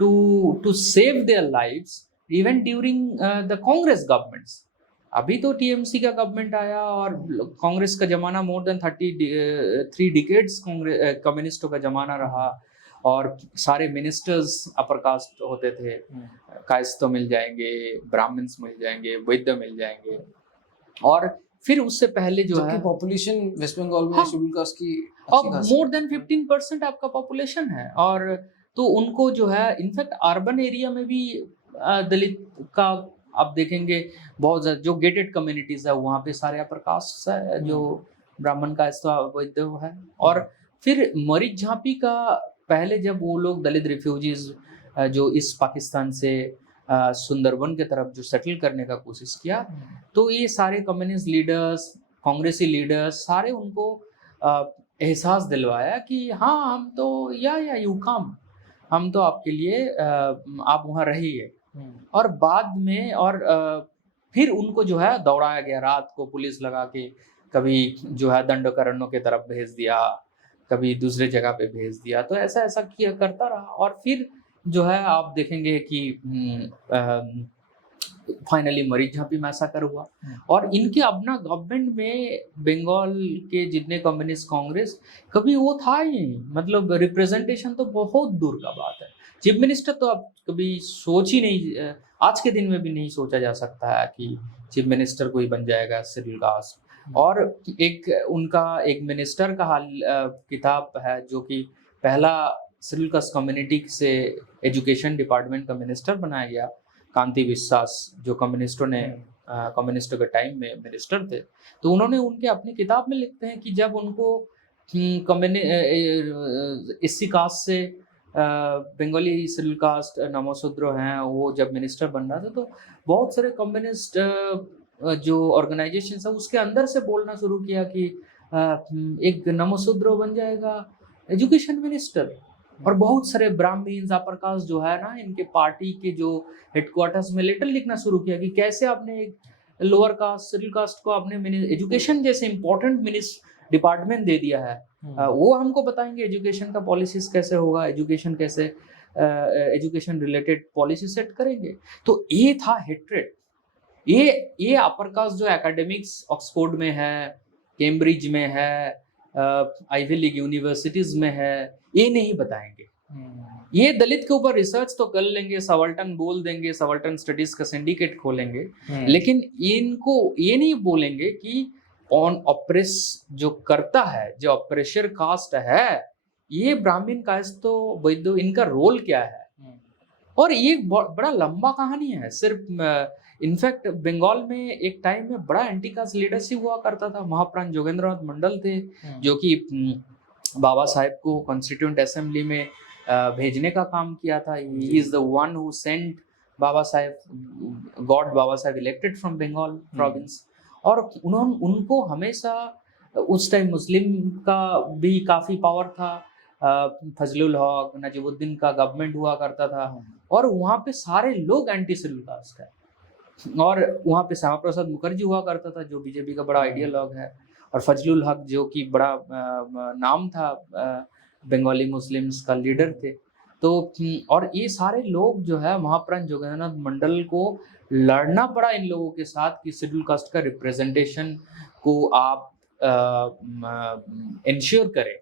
to save their lives even during the Congress governments. अभी तो टीएमसी का गवर्नमेंट आया और कांग्रेस का ज़माना मोर देन 33 डिकेड्स कम्युनिस्टों का ज़माना रहा और सारे मिनिस्टर्स अपर कास्ट होते थे, कायस्थों मिल जाएंगे, ब्राह्मण्स मिल जाएंगे, वैद्य मिल जाएंगे। और फिर उससे पहले जो है पॉपुलेशन वेस्ट बंगाल में शेड्यूल कास्ट की मोर देन 15% आपका पॉपुलेशन है। और तो उनको जो है इनफैक्ट अर्बन एरिया में भी दलित का आप देखेंगे बहुत ज़्यादा जो गेटेड कम्युनिटीज़ है वहाँ पे सारे अपर कास्ट है, जो ब्राह्मण का वैद्य है। और फिर मरीज झांपी का पहले जब वो लोग दलित रिफ्यूजीज जो इस पाकिस्तान से सुंदरबन के तरफ जो सेटल करने का कोशिश किया, तो ये सारे कम्युनिस्ट लीडर्स, कांग्रेसी लीडर्स सारे उनको एहसास दिलवाया कि हाँ हम तो या यू कम, हम तो आपके लिए आप वहाँ रहिए। और बाद में और फिर उनको जो है दौड़ाया गया, रात को पुलिस लगा के कभी जो है दंडकरणों के तरफ भेज दिया, कभी दूसरे जगह पे भेज दिया, तो ऐसा ऐसा किया करता रहा। और फिर जो है आप देखेंगे कि फाइनली मरीज झांपी मैसाकर हुआ। और इनके अपना गवर्नमेंट में बंगाल के जितने कम्युनिस्ट कांग्रेस कभी वो था ही नहीं, मतलब रिप्रेजेंटेशन तो बहुत दूर का बात है। चीफ मिनिस्टर तो आप कभी सोच ही नहीं, आज के दिन में भी नहीं सोचा जा सकता है कि चीफ मिनिस्टर कोई बन जाएगा शेड्यूल कास्ट। और एक उनका एक मिनिस्टर का किताब है जो कि पहला शेड्यूल कास्ट कम्युनिटी से एजुकेशन डिपार्टमेंट का मिनिस्टर बनाया गया, कांति विश्वास, जो कम्युनिस्टों के टाइम में मिनिस्टर थे। तो उन्होंने उनके अपनी किताब में लिखते हैं कि जब उनको एससी कास्ट से बंगाली शेड्यूल कास्ट नमोशूद्र हैं, वो जब मिनिस्टर बन रहा था तो बहुत सारे कम्युनिस्ट जो ऑर्गेनाइजेशन है उसके अंदर से बोलना शुरू किया कि एक नमोशूद्र बन जाएगा एजुकेशन मिनिस्टर। और बहुत सारे ब्राह्मण्स अपर कास्ट जो है ना, इनके पार्टी के जो हेडक्वार्टर्स में लेटर लिखना शुरू किया कि कैसे आपने एक लोअर कास्ट शेड्यूल कास्ट को आपने एजुकेशन जैसे इंपॉर्टेंट डिपार्टमेंट दे दिया है। वो हमको बताएंगे एजुकेशन का पॉलिसीज कैसे होगा, एजुकेशन कैसे एजुकेशन रिलेटेड पॉलिसी सेट करेंगे। तो ये था हेट्रेड। ये अपर कास्ट जो एकेडमिक्स ऑक्सफोर्ड में है, कैम्ब्रिज में है, आइवी लीग यूनिवर्सिटीज में है, ये नहीं बताएंगे। ये दलित के ऊपर रिसर्च तो कर लेंगे, सवाल्टन बोल देंगे, सवाल्टन स्टडीज का सिंडिकेट खोलेंगे, लेकिन इनको ये नहीं बोलेंगे कि ऑन ऑपरेस जो करता है, जो ऑपरेशर कास्ट है, ये ब्राह्मण कास्ट तो वैद्य, इनका रोल क्या है। और ये बड़ा लंबा कहानी है। सिर्फ इनफैक्ट बंगाल में एक टाइम में बड़ा एंटी कास्ट लीडरशिप हुआ करता था। महाप्राण जोगेंद्रनाथ मंडल थे जो कि बाबा साहेब को कॉन्स्टिट्यूएंट असेंबली में भेजने का काम किया था। He is the one who sent Baba Saheb, got Baba Saheb elected from Bengal province. और उनको हमेशा उस टाइम मुस्लिम का भी काफ़ी पावर था। फजलुल हक, नजीबुद्दीन का गवर्नमेंट हुआ करता था और वहाँ पे सारे लोग एंटी शेड्यूल कास्ट है। और वहाँ पे श्यामा प्रसाद मुखर्जी हुआ करता था जो बीजेपी का बड़ा आइडियोलॉग है, और फजलुल हक जो कि बड़ा नाम था, बंगाली मुस्लिम्स का लीडर थे। तो और ये सारे लोग जो है महाप्राण जोगेंद्रनाथ मंडल को लड़ना पड़ा इन लोगों के साथ कि शेड्यूल कास्ट का रिप्रेजेंटेशन को आप इंश्योर करें।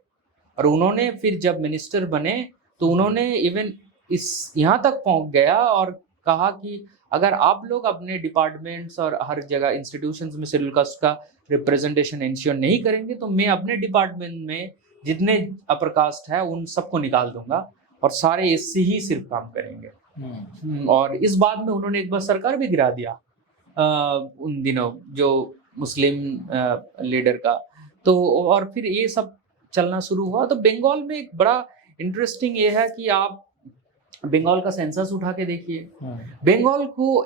और उन्होंने फिर जब मिनिस्टर बने तो उन्होंने इवन इस यहाँ तक पहुँच गया और कहा कि अगर आप लोग अपने डिपार्टमेंट्स और हर जगह इंस्टीट्यूशंस में शेड्यूल कास्ट का रिप्रेजेंटेशन इंश्योर नहीं करेंगे तो मैं अपने डिपार्टमेंट में जितने अपर कास्ट है उन सबको निकाल दूंगा और सारे एससी ही सिर्फ काम करेंगे। और इस बात में उन्होंने एक बार सरकार भी गिरा दिया उन दिनों जो मुस्लिम लीडर का। तो और फिर ये सब चलना शुरू हुआ। तो बंगाल में एक बड़ा इंटरेस्टिंग ये है कि आप बंगाल का सेंसस उठा के देखिए। बंगाल को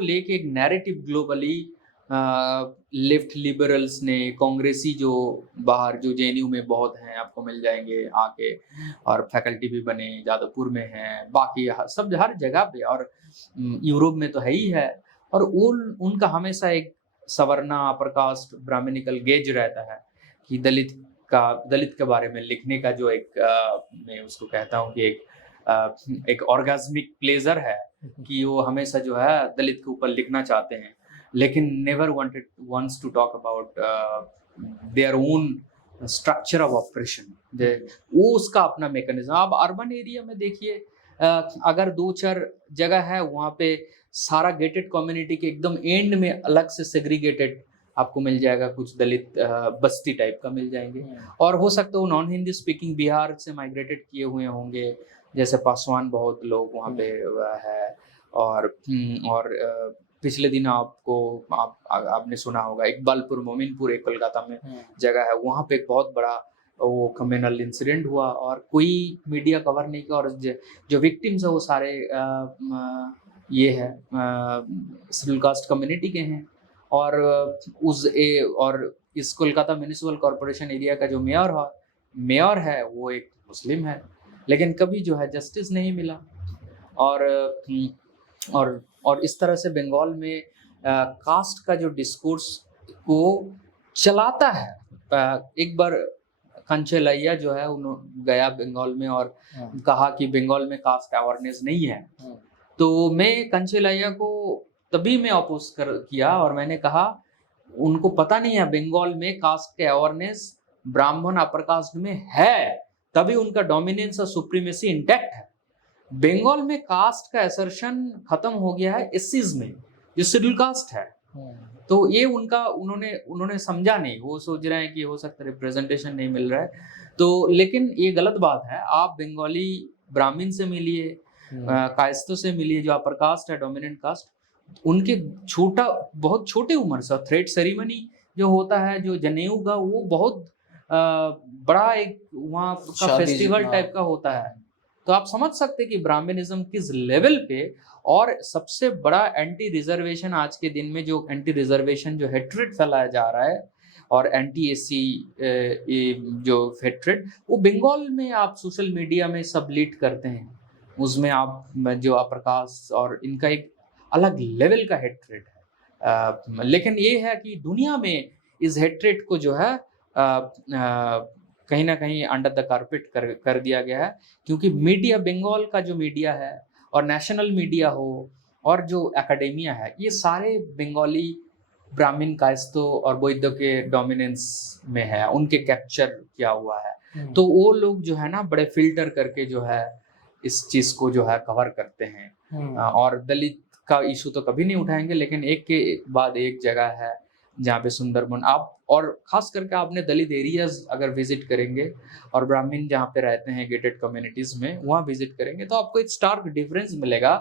लेके एक नैरेटिव ग्लोबली लेफ्ट लिबरल्स ने, कांग्रेसी जो बाहर जो जेएनयू में बहुत हैं, आपको मिल जाएंगे आके, और फैकल्टी भी बने जादवपुर में हैं, बाकी सब हर जगह पे, और यूरोप में तो है ही है। और उनका हमेशा एक Savarna upper caste Brahminical gauge रहता है कि दलित के बारे में लिखने का जो एक मैं उसको कहता हूँ कि एक ऑर्गेज्मिक प्लेजर है कि वो हमेशा जो है दलित के ऊपर लिखना चाहते हैं, लेकिन never wants to talk about their own structure of operation. वो उसका अपना मैकेनिज्म। आप अर्बन एरिया में देखिए, अगर 2-4 जगह है वहाँ पे सारा गेटेड कम्युनिटी के एकदम एंड में अलग से सेग्रीगेटेड आपको मिल जाएगा, कुछ दलित बस्ती टाइप का मिल जाएंगे। और हो सकता है वो नॉन हिंदी स्पीकिंग बिहार से माइग्रेटेड किए हुए होंगे, जैसे पासवान बहुत लोग वहाँ पे है। और पिछले दिन आपने सुना होगा इकबालपुर मोमिनपुर एक कोलकाता में जगह है, वहाँ पे एक बहुत बड़ा वो कम्युनल इंसिडेंट हुआ और कोई मीडिया कवर नहीं किया। और जो विक्टिम्स है वो सारे ये है शेड्यूल कास्ट कम्युनिटी के हैं। और इस कोलकाता म्यूनिसिपल कॉरपोरेशन एरिया का जो मेयर है वो एक मुस्लिम है, लेकिन कभी जो है जस्टिस नहीं मिला। और इस तरह से बंगाल में कास्ट का जो डिस्कोर्स को चलाता है। एक बार कंचेलैया जो है उन्होंने गया बंगाल में और कहा कि बंगाल में कास्ट अवेयरनेस नहीं है। तो मैं कंचेलैया को तभी मैं अपोज किया और मैंने कहा उनको पता नहीं है बंगाल में कास्ट के अवेयरनेस ब्राह्मण अपर कास्ट में है, तभी उनका डोमिनेंस और सुप्रीमेसी इंटैक्ट है। बंगाल में कास्ट का असर्शन खत्म हो गया है एससीज में, जो शेड्यूल कास्ट है। तो ये उन्होंने समझा नहीं। वो सोच रहे हैं कि हो सकता है रिप्रेजेंटेशन नहीं मिल रहा है, तो लेकिन ये गलत बात है। आप बंगाली ब्राह्मण से मिलिए, कायस्तों से मिलिए जो अपर कास्ट है, डोमिनेंट कास्ट, उनके बहुत छोटे उम्र से थ्रेड सेरेमनी जो होता है, जो जनेऊ का, वो बहुत बड़ा एक वहाँ का शादी फेस्टिवल जितना- टाइप का होता है। तो आप समझ सकते हैं कि ब्राह्मणिज्म किस लेवल पे, और सबसे बड़ा एंटी रिजर्वेशन आज के दिन में जो एंटी रिजर्वेशन जो हेट्रेड फैलाया जा रहा है और एंटी एसी जो हेट्रेड, वो बंगाल में आप सोशल मीडिया में सब लीड करते हैं। उसमें आप जो प्रकाश और इनका एक अलग लेवल का हेट्रेड है। लेकिन ये है कि दुनिया में इस हेट्रेड को जो है कहीं ना कहीं अंडर द कारपेट कर दिया गया है, क्योंकि मीडिया, बंगाल का जो मीडिया है और नेशनल मीडिया हो और जो एकेडेमिया है, ये सारे बंगाली ब्राह्मण कायस्थों और बौद्धों के डोमिनेंस में है, उनके कैप्चर किया हुआ है। तो वो लोग जो है ना बड़े फिल्टर करके जो है इस चीज को जो है कवर करते हैं। और दलित का इशू तो कभी नहीं उठाएंगे, लेकिन एक के बाद एक जगह है जहाँ पे सुंदरबन आप, और खास करके आपने दलित एरियाज अगर विजिट करेंगे और ब्राह्मण जहाँ पे रहते हैं गेटेड कम्युनिटीज में वहाँ विजिट करेंगे, तो आपको एक स्टार्क डिफरेंस मिलेगा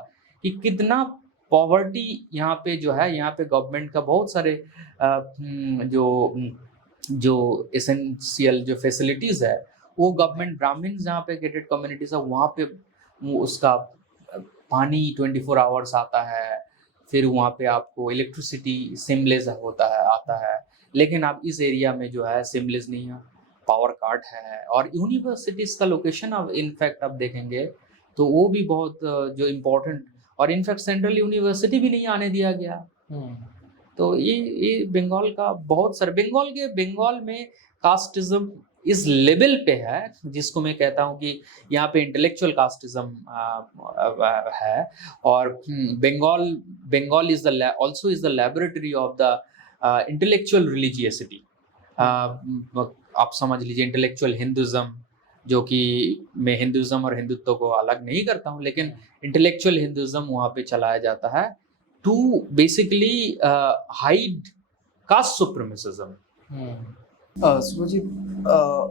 कि कितना पॉवर्टी यहाँ पे जो है। यहाँ पे गवर्नमेंट का बहुत सारे जो एसेंशियल जो फैसिलिटीज है वो गवर्नमेंट, ब्राह्मण जहाँ पे गेटेड कम्युनिटीज है वहाँ पे उसका पानी 24 आवर्स आता है, फिर वहाँ पे आपको इलेक्ट्रिसिटी सिमलेस होता है आता है। लेकिन आप इस एरिया में जो है सिमलेस नहीं है, पावर काट है। और यूनिवर्सिटीज़ का लोकेशन अब इनफैक्ट आप देखेंगे तो वो भी बहुत जो इम्पोर्टेंट, और इनफैक्ट सेंट्रल यूनिवर्सिटी भी नहीं आने दिया गया। तो ये बंगाल का बहुत सारे, बंगाल में कास्टिज्म इस लेवल पे है जिसको मैं कहता हूँ कि यहाँ पे इंटेलेक्चुअल कास्टिज्म है। और Bengal is the also is the laboratory of the intellectual religiosity. आप समझ लीजिए इंटेलेक्चुअल हिंदुज्म, जो कि मैं हिंदुज्म और हिंदुत्व को अलग नहीं करता हूँ, लेकिन इंटेलेक्चुअल हिंदुज्म वहाँ पे चलाया जाता है to basically hide cast सुप्रीमेसिज्म। Subhaji,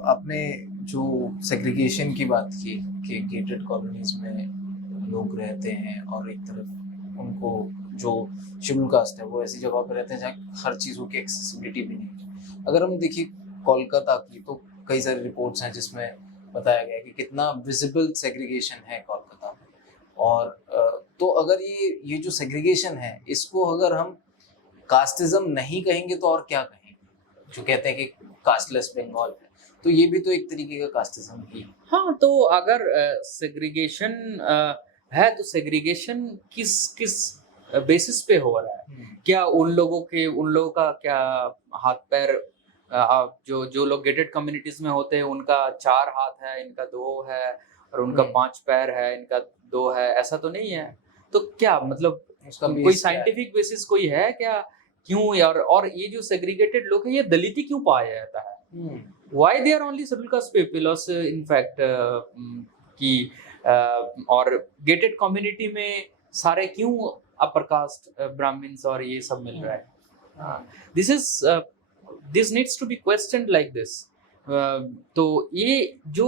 आपने जो सेग्रीगेशन की बात की कि गेटेड कॉलोनीज में लोग रहते हैं और एक तरफ उनको जो शेड्यूल कास्ट है वो ऐसी जगह पर रहते हैं जहाँ हर चीज़ों की एक्सेसिबिलिटी भी नहीं है। अगर हम देखिए कोलकाता की, तो कई सारी रिपोर्ट्स हैं जिसमें बताया गया है कि कितना विजिबल सेग्रीगेशन है कोलकाता में। और तो अगर ये जो सेग्रीगेशन है इसको अगर हम कास्टिज्म नहीं कहेंगे तो और क्या कहेंगे? जो कहते हैं कि कास्टलेस बंगाल है, तो ये भी तो एक तरीके का कास्टिज्म ही है। हाँ, तो अगर सेग्रीगेशन है तो सेग्रीगेशन किस बेसिस पे हो रहा है? क्या उन लोगों का क्या हाथ पैर, जो लोग गेटेड कम्युनिटीज में होते हैं उनका 4 हाथ है, इनका 2 है, और उनका 5 पैर है, इनका 2 है, ऐसा तो नहीं है। तो क्या मतलब उसका कोई साइंटिफिक बेसिस कोई है क्या? क्यों? और ये जो सेग्रीगेटेड लोग हैं ये दलित ही क्यों पाया जाता है? Why they are only schedule caste people in fact कि और गेटेड कम्युनिटी में सारे क्यों अपर कास्ट ब्राह्मण्स और ये सब मिल रहा है? This needs to be questioned like this. तो ये जो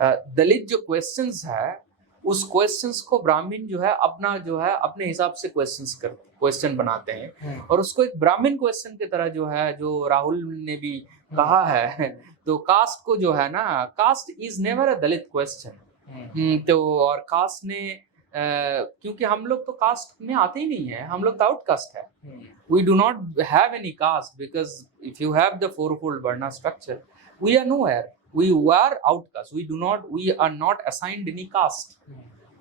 दलित जो क्वेश्चंस है उस क्वेश्चंस को ब्राह्मण जो है अपने हिसाब से क्वेश्चन बनाते हैं, और उसको एक ब्राह्मण क्वेश्चन की तरह जो है, जो राहुल ने भी कहा है, तो कास्ट को जो है ना, caste is never a Dalit question. तो और कास्ट ने क्योंकि हम लोग तो कास्ट में आते ही नहीं है, हम लोग तो आउटकास्ट है। We do not have any caste, because if you have the fourfold varna structure we are nowhere, we are outcast, we are not assigned any caste।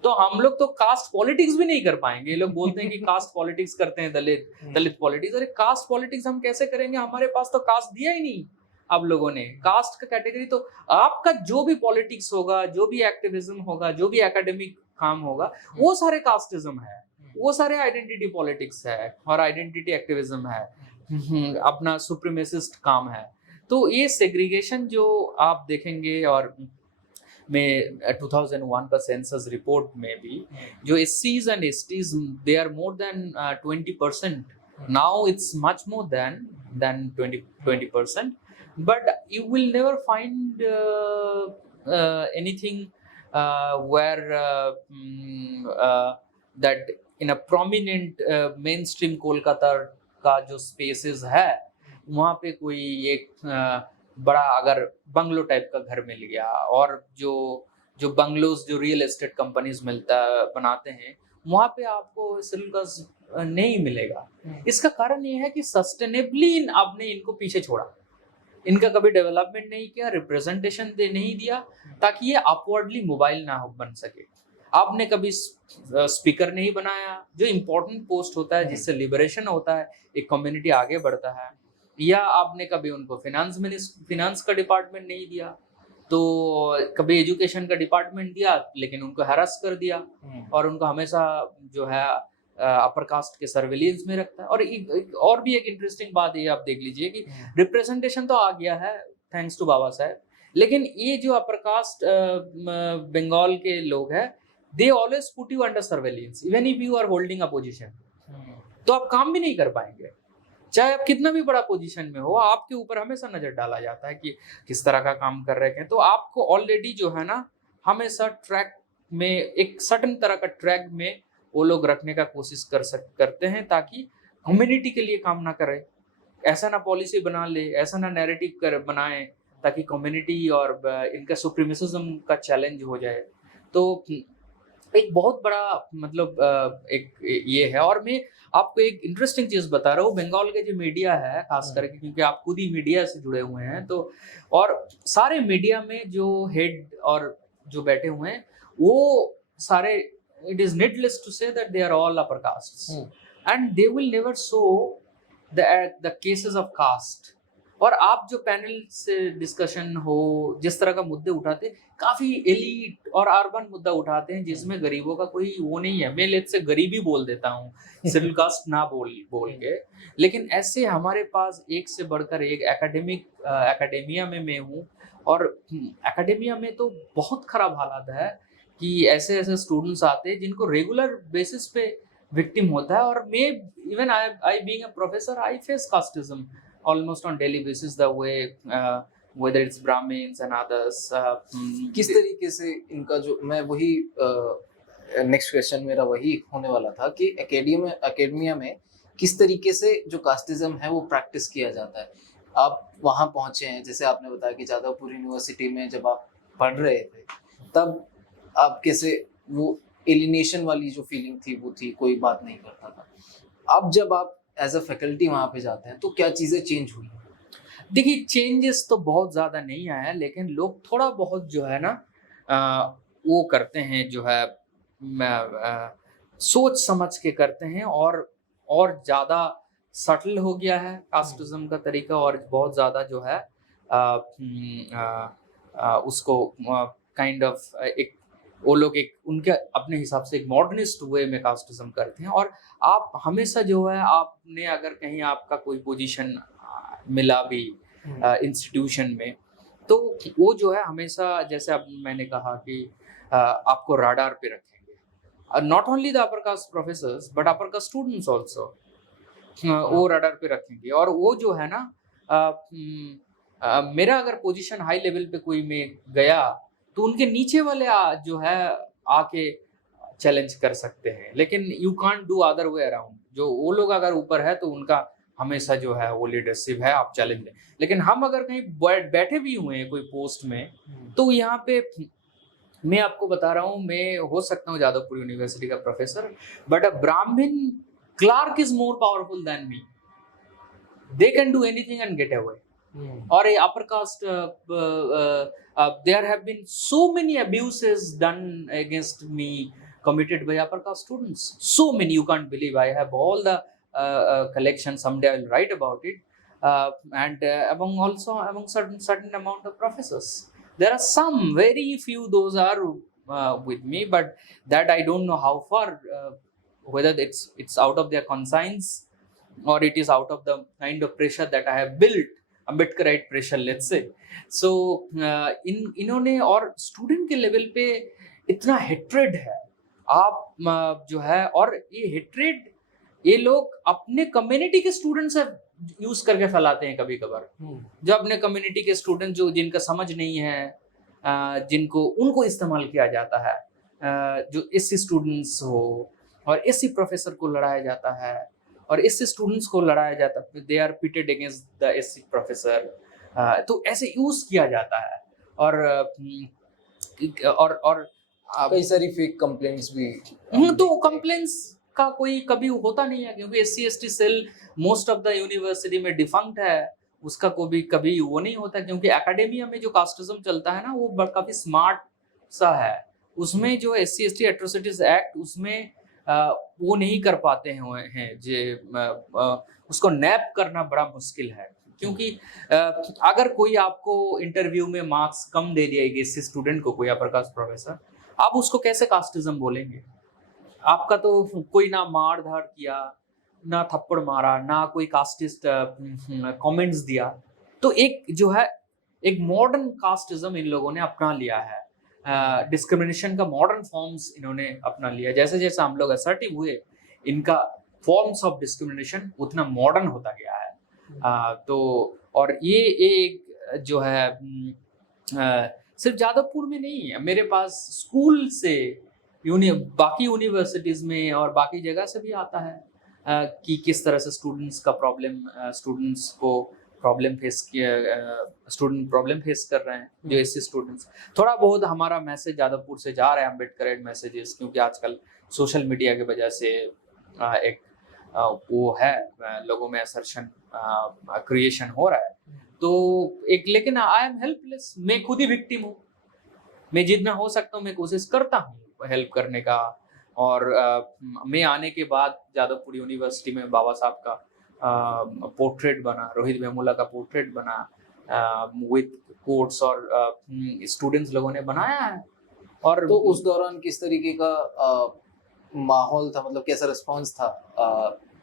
तो हम लोग तो कास्ट पॉलिटिक्स भी नहीं कर पाएंगे। ये लोग बोलते हैं कि कास्ट पॉलिटिक्स करते हैं दलित पॉलिटिक्स। अरे कास्ट पॉलिटिक्स हम कैसे करेंगे? हमारे पास तो कास्ट दिया ही नहीं आप लोगों ने। कास्ट का कैटेगरी तो आपका जो भी पॉलिटिक्स होगा, जो भी एक्टिविज्म होगा, जो भी एकेडमिक काम होगा, वो सारे कास्टिज्म है, वो सारे आइडेंटिटी पॉलिटिक्स है और आइडेंटिटी एक्टिविज्म है, अपना सुप्रीमेसिस्ट काम है। तो ये सेग्रीगेशन जो आप देखेंगे, और में 2001 का सेंसस रिपोर्ट में भी जो एससीज and STs they are more than 20%, now it's much more than 20%, but you will never find anything where that in a prominent mainstream Kolkata का जो स्पेसेस है वहाँ पे कोई एक बड़ा अगर बंगलो टाइप का घर मिल गया, और जो जो बंगलोज जो रियल एस्टेट कंपनीज बनाते हैं, वहाँ पे आपको सिल्कस नहीं मिलेगा। इसका कारण ये है कि सस्टेनेबली आपने इनको पीछे छोड़ा, इनका कभी डेवलपमेंट नहीं किया, रिप्रेजेंटेशन नहीं दिया, ताकि ये अपवर्डली मोबाइल ना हो बन सके। आपने कभी स्पीकर नहीं बनाया, जो इम्पोर्टेंट पोस्ट होता है जिससे लिबरेशन होता है, एक कम्युनिटी आगे बढ़ता है। या आपने कभी उनको फिनांस का डिपार्टमेंट नहीं दिया, तो कभी एजुकेशन का डिपार्टमेंट दिया लेकिन उनको हैरास कर दिया, और उनको हमेशा जो है अपर कास्ट के सर्विलेंस में रखता है। और भी एक इंटरेस्टिंग बात ये आप देख लीजिए कि रिप्रेजेंटेशन तो आ गया है थैंक्स टू बाबा साहेब, लेकिन ये जो अपर कास्ट बंगाल के लोग हैं, they always put you under surveillance even if you are holding a position. तो आप काम भी नहीं कर पाएंगे, चाहे आप कितना भी बड़ा पोजीशन में हो, आपके ऊपर हमेशा नजर डाला जाता है कि किस तरह का काम कर रहे हैं। तो आपको ऑलरेडी जो है ना, हमेशा ट्रैक में एक सर्टेन तरह का ट्रैक में वो लोग रखने का कोशिश करते हैं, ताकि कम्युनिटी के लिए काम ना करे। ऐसा ना पॉलिसी बना ले, ऐसा ना नैरेटिव बनाए, ताकि कम्युनिटी और इनका सुप्रीमेसिज्म का चैलेंज हो जाए। तो एक बहुत बड़ा मतलब एक ये है। और मैं आपको एक इंटरेस्टिंग चीज बता रहा हूँ, बंगाल के जो मीडिया है खास करके, क्योंकि आप खुद ही मीडिया से जुड़े हुए हैं, तो और सारे मीडिया में जो हेड और जो बैठे हुए हैं, वो सारे, it is needless to say that they are all upper castes, and they will never show the cases of caste। और आप जो पैनल से डिस्कशन हो, जिस तरह का मुद्दे उठाते, काफी एलीट और अर्बन मुद्दा उठाते हैं, जिसमें गरीबों का कोई वो नहीं है। मैं लेट से गरीबी बोल देता हूँ, शेड्यूल कास्ट ना बोल के। लेकिन ऐसे हमारे पास एक से बढ़कर एक एकेडेमिया में मैं हूँ, और एकेडेमिया में तो बहुत खराब हालात है कि ऐसे ऐसे स्टूडेंट्स आते हैं जिनको रेगुलर बेसिस पे विक्टिम होता है। और मैं even I being a professor, I face casteism almost on daily basis, the way whether it's Brahmins and others। किस तरीके से इनका जो, मैं वही नेक्स्ट क्वेश्चन मेरा वही होने वाला था कि एकेडमिया में किस तरीके से जो कास्टिज्म है वो प्रैक्टिस किया जाता है। आप वहाँ पहुँचे हैं, जैसे आपने बताया कि जादवपुर यूनिवर्सिटी में जब आप पढ़ रहे थे, तब आप कैसे वो एलिनेशन वाली जो फीलिंग थी वो थी, कोई बात नहीं करता था। अब जब आप एज अ फैकल्टी वहाँ पे जाते हैं, तो क्या चीज़ें चेंज हुई? देखिए, चेंजेस तो बहुत ज़्यादा नहीं आया, लेकिन लोग थोड़ा बहुत जो है ना वो करते हैं, जो है सोच समझ के करते हैं, और ज़्यादा सटल हो गया है कास्टिज्म का तरीका, और बहुत ज़्यादा जो है उसको काइंड ऑफ एक, वो लोग एक उनके अपने हिसाब से एक मॉडर्निस्ट वे में कास्टिज्म करते हैं। और आप हमेशा जो है, आपने अगर कहीं आपका कोई पोजीशन मिला भी इंस्टीट्यूशन में, तो वो जो है हमेशा, जैसे अब मैंने कहा कि आपको राडार पे रखेंगे, not only the upper cast professors but upper caste students also, वो राडार पे रखेंगे। और वो जो है ना, मेरा अगर पोजीशन हाई लेवल पे कोई में गया, तो उनके नीचे वाले जो है आके चैलेंज कर सकते हैं, लेकिन you can't do other way around. जो वो लोग अगर ऊपर है तो उनका हमेशा जो है वो लीडरशिप है, आप चैलेंज लें। लेकिन हम अगर कहीं बैठे भी हुए हैं कोई पोस्ट में, तो यहाँ पे मैं आपको बता रहा हूँ, मैं हो सकता हूँ जादवपुर यूनिवर्सिटी का professor, but a Brahmin clerk is more powerful than me. They can do anything and get away. Or a upper caste, there have been so many abuses done against me committed by upper caste students. So many, you can't believe. I have all the collection. Someday I will write about it. And among certain amount of professors, there are some very few. Those are with me, but that I don't know how far, whether it's out of their conscience or it is out of the kind of pressure that I have built. Ambedkarite pressure, let's say। So इन्होंने, और student के level पे इतना hatred है, आप जो है, और ये हेट्रेड ये लोग अपने कम्युनिटी के स्टूडेंट से यूज करके फैलाते हैं कभी कभार। जो अपने कम्युनिटी के स्टूडेंट जो जिनका समझ नहीं है, जिनको उनको इस्तेमाल किया जाता है। जो एससी स्टूडेंट्स हो और एससी प्रोफेसर को लड़ाया जाता है, और एससी स्टूडेंट्स को लड़ाया जाता है, they are pitted against the SC professor. तो ऐसे यूज किया जाता है। और और कई सारी फेक कंप्लेंट्स भी तो कंप्लेंट्स का कोई कभी होता नहीं है, क्योंकि SC ST cell most of the university में डिफंक्ट है, उसका कभी वो नहीं होता, क्योंकि एकेडेमिया में जो कास्टिज्म चलता है ना वो काफी स्मार्ट सा है। उसमें जो एससी एसटी एट्रोसिटीज एक्ट उसमें वो नहीं कर पाते हैं उसको नैप करना बड़ा मुश्किल है, क्योंकि अगर कोई आपको इंटरव्यू में मार्क्स कम दे दिया एससी स्टूडेंट को, कोई अपर कास्ट प्रोफेसर, आप उसको कैसे कास्टिज्म बोलेंगे? आपका तो कोई ना मार धाड़ किया, ना थप्पड़ मारा, ना कोई कास्टिस्ट कमेंट्स दिया। तो एक जो है एक मॉडर्न कास्टिज्म इन लोगों ने अपना लिया है, डिस्क्रिमिनेशन का मॉडर्न फॉर्म्स इन्होंने अपना लिया। जैसे जैसे हम लोग असर्टिव हुए, इनका फॉर्म्स ऑफ डिस्क्रिमिनेशन उतना मॉडर्न होता गया है। तो और ये एक जो है सिर्फ जादवपुर में नहीं है, मेरे पास स्कूल से बाकी यूनिवर्सिटीज में और बाकी जगह से भी आता है कि किस तरह से स्टूडेंट्स को प्रॉब्लम फेस कर रहे हैं जो एससी स्टूडेंट्स। थोड़ा बहुत हमारा मैसेज जादवपुर से जा रहा है, अम्बेडकर मैसेजेस, क्योंकि आजकल सोशल मीडिया की वजह से एक वो है, लोगों में असर्शन क्रिएशन हो रहा है। तो एक, लेकिन आई एम हेल्पलेस, मैं खुद ही विक्टिम हूँ। मैं जितना हो सकता हूँ मैं कोशिश करता हूँ हेल्प करने का। और मैं आने के बाद जादवपुर यूनिवर्सिटी में बाबा साहब का पोर्ट्रेट बना, रोहित वेमुला का पोर्ट्रेट बना विद कोट्स, और स्टूडेंट्स लोगों ने बनाया है। और तो उस दौरान किस तरीके का माहौल था, मतलब कैसा रिस्पांस था,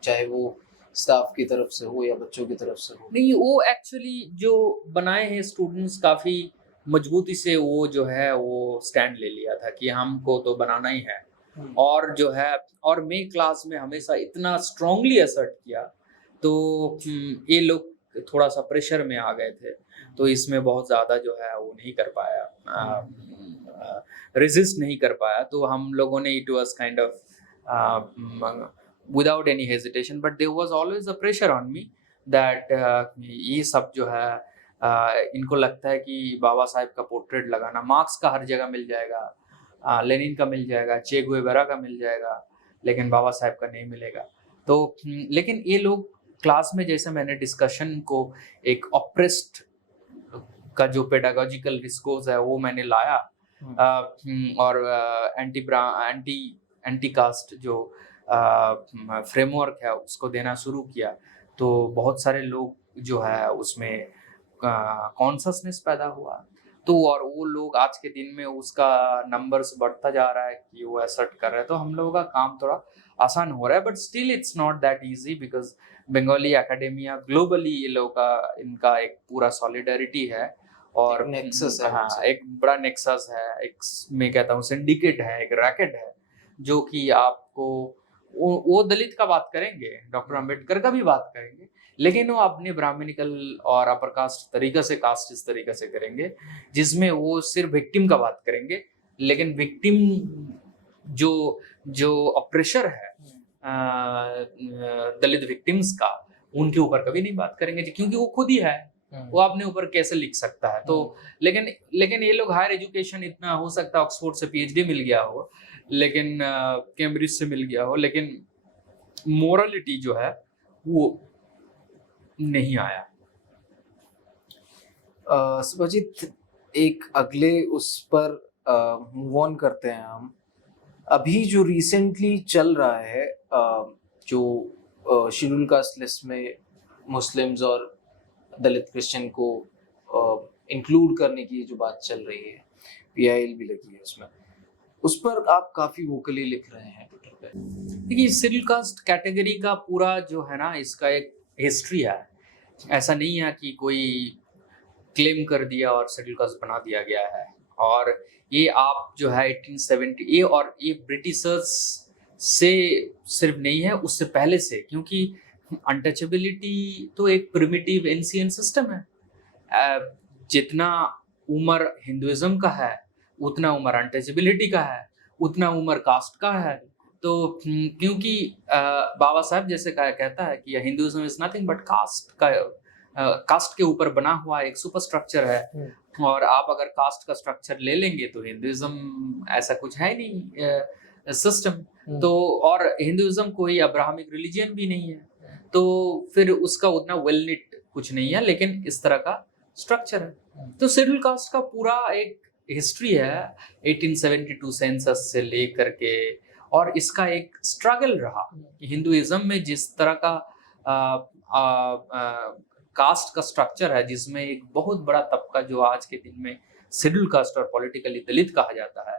चाहे वो स्टाफ की तरफ से हो या बच्चों की तरफ से हो? नहीं, वो एक्चुअली जो बनाए हैं स्टूडेंट्स काफी मजबूती से वो जो है वो स्टैंड ले लिया था कि हमको तो बनाना ही है। और जो है, और मैं क्लास में हमेशा इतना स्ट्रांगली असर्ट किया, तो ये लोग थोड़ा सा प्रेशर में आ गए थे, तो इसमें बहुत ज़्यादा जो है वो नहीं कर पाया, रेजिस्ट नहीं कर पाया। तो हम लोगों ने, it was kind of without any hesitation, but there was always a pressure on me that ये सब जो है इनको लगता है कि बाबा साहब का पोर्ट्रेट लगाना, मार्क्स का हर जगह मिल जाएगा, लेनिन का मिल जाएगा, चे गुएवेरा का मिल जाएगा, लेकिन बाबा साहब का नहीं मिलेगा। तो लेकिन ये लोग क्लास में, जैसे मैंने डिस्कशन को एक ऑप्रेस्ड का जो पेडागोजिकल डिस्कोर्स है वो मैंने लाया, और एंटी कास्ट जो फ्रेमवर्क है उसको देना शुरू किया, तो बहुत सारे लोग जो है उसमें कॉन्शसनेस पैदा हुआ। तो और वो लोग आज के दिन में उसका नंबर्स बढ़ता जा रहा है कि वो असर्ट कर रहे हैं, तो हम लोगों का काम थोड़ा आसान हो रहा है। But still it's not that easy, because Bengali academia globally ये लोगों का, इनका एक पूरा सॉलिडरिटी है, और नेक्सस है। हाँ, एक बड़ा नेक्सस है, एक मैं कहता हूँ सिंडिकेट है, एक रैकेट है, जो कि आपको वो दलित का बात करेंगे, डॉक्टर अंबेडकर का भी बात करेंगे, लेकिन वो अपने ब्राह्मणिकल और अपर कास्ट तरीके से कास्ट इस तरीके से करेंगे जिसमें वो सिर्फ विक्टिम का बात करेंगे, लेकिन विक्टिम जो ऑपरेशर है दलित विक्टिम्स का, उनके ऊपर कभी नहीं बात करेंगे, क्योंकि वो खुद ही है, वो अपने ऊपर कैसे लिख सकता है। तो लेकिन ये लोग हायर एजुकेशन, इतना हो सकता है ऑक्सफोर्ड से पीएचडी मिल गया हो, लेकिन कैम्ब्रिज से मिल गया हो, लेकिन मोरलिटी जो है वो नहीं आया। सुभाजीत, एक अगले उस पर मूव ऑन करते हैं हम। अभी जो रिसेंटली चल रहा है, जो शेड्यूल कास्ट लिस्ट में मुस्लिम्स और दलित क्रिश्चियन को इंक्लूड करने की जो बात चल रही है, पीआईएल भी लगी है उसमें, उस पर आप काफी वोकली लिख रहे हैं ट्विटर पे। देखिए, शेड्यूल कास्ट कैटेगरी का पूरा जो है ना, इसका एक हिस्ट्री है। ऐसा नहीं है कि कोई क्लेम कर दिया और शेड्यूल कास्ट बना दिया गया है। और ये आप जो है 1870 ये, और ये ब्रिटिशर्स से सिर्फ नहीं है, उससे पहले से, क्योंकि अनटचेबिलिटी तो एक प्रिमिटिव एंशिएंट सिस्टम है। जितना उम्र हिंदुइज्म का है, उतना उम्र अनटचेबिलिटी का है, उतना उम्र कास्ट का है, तो क्योंकि बाबा साहब जैसे कहता है कि Hinduism is nothing but caste के ऊपर बना हुआ एक सुपर स्ट्रक्चर है, और आप अगर कास्ट का स्ट्रक्चर ले लेंगे तो हिंदुइज्म ऐसा कुछ है नहीं सिस्टम, तो और हिंदुइज्म कोई अब्राहमिक रिलीजन भी नहीं है, तो फिर उसका उतना वेल निट कुछ नहीं है, लेकिन इस तरह का स्ट्रक्चर है। तो शेड्यूल कास्ट का पूरा एक हिस्ट्री है 1872 सेंसस से लेकर के, और इसका एक स्ट्रगल रहा कि हिंदुइज्म में जिस तरह का कास्ट का स्ट्रक्चर है, जिसमें एक बहुत बड़ा तबका जो आज के दिन में शेड्यूल कास्ट और पॉलिटिकली दलित कहा जाता है,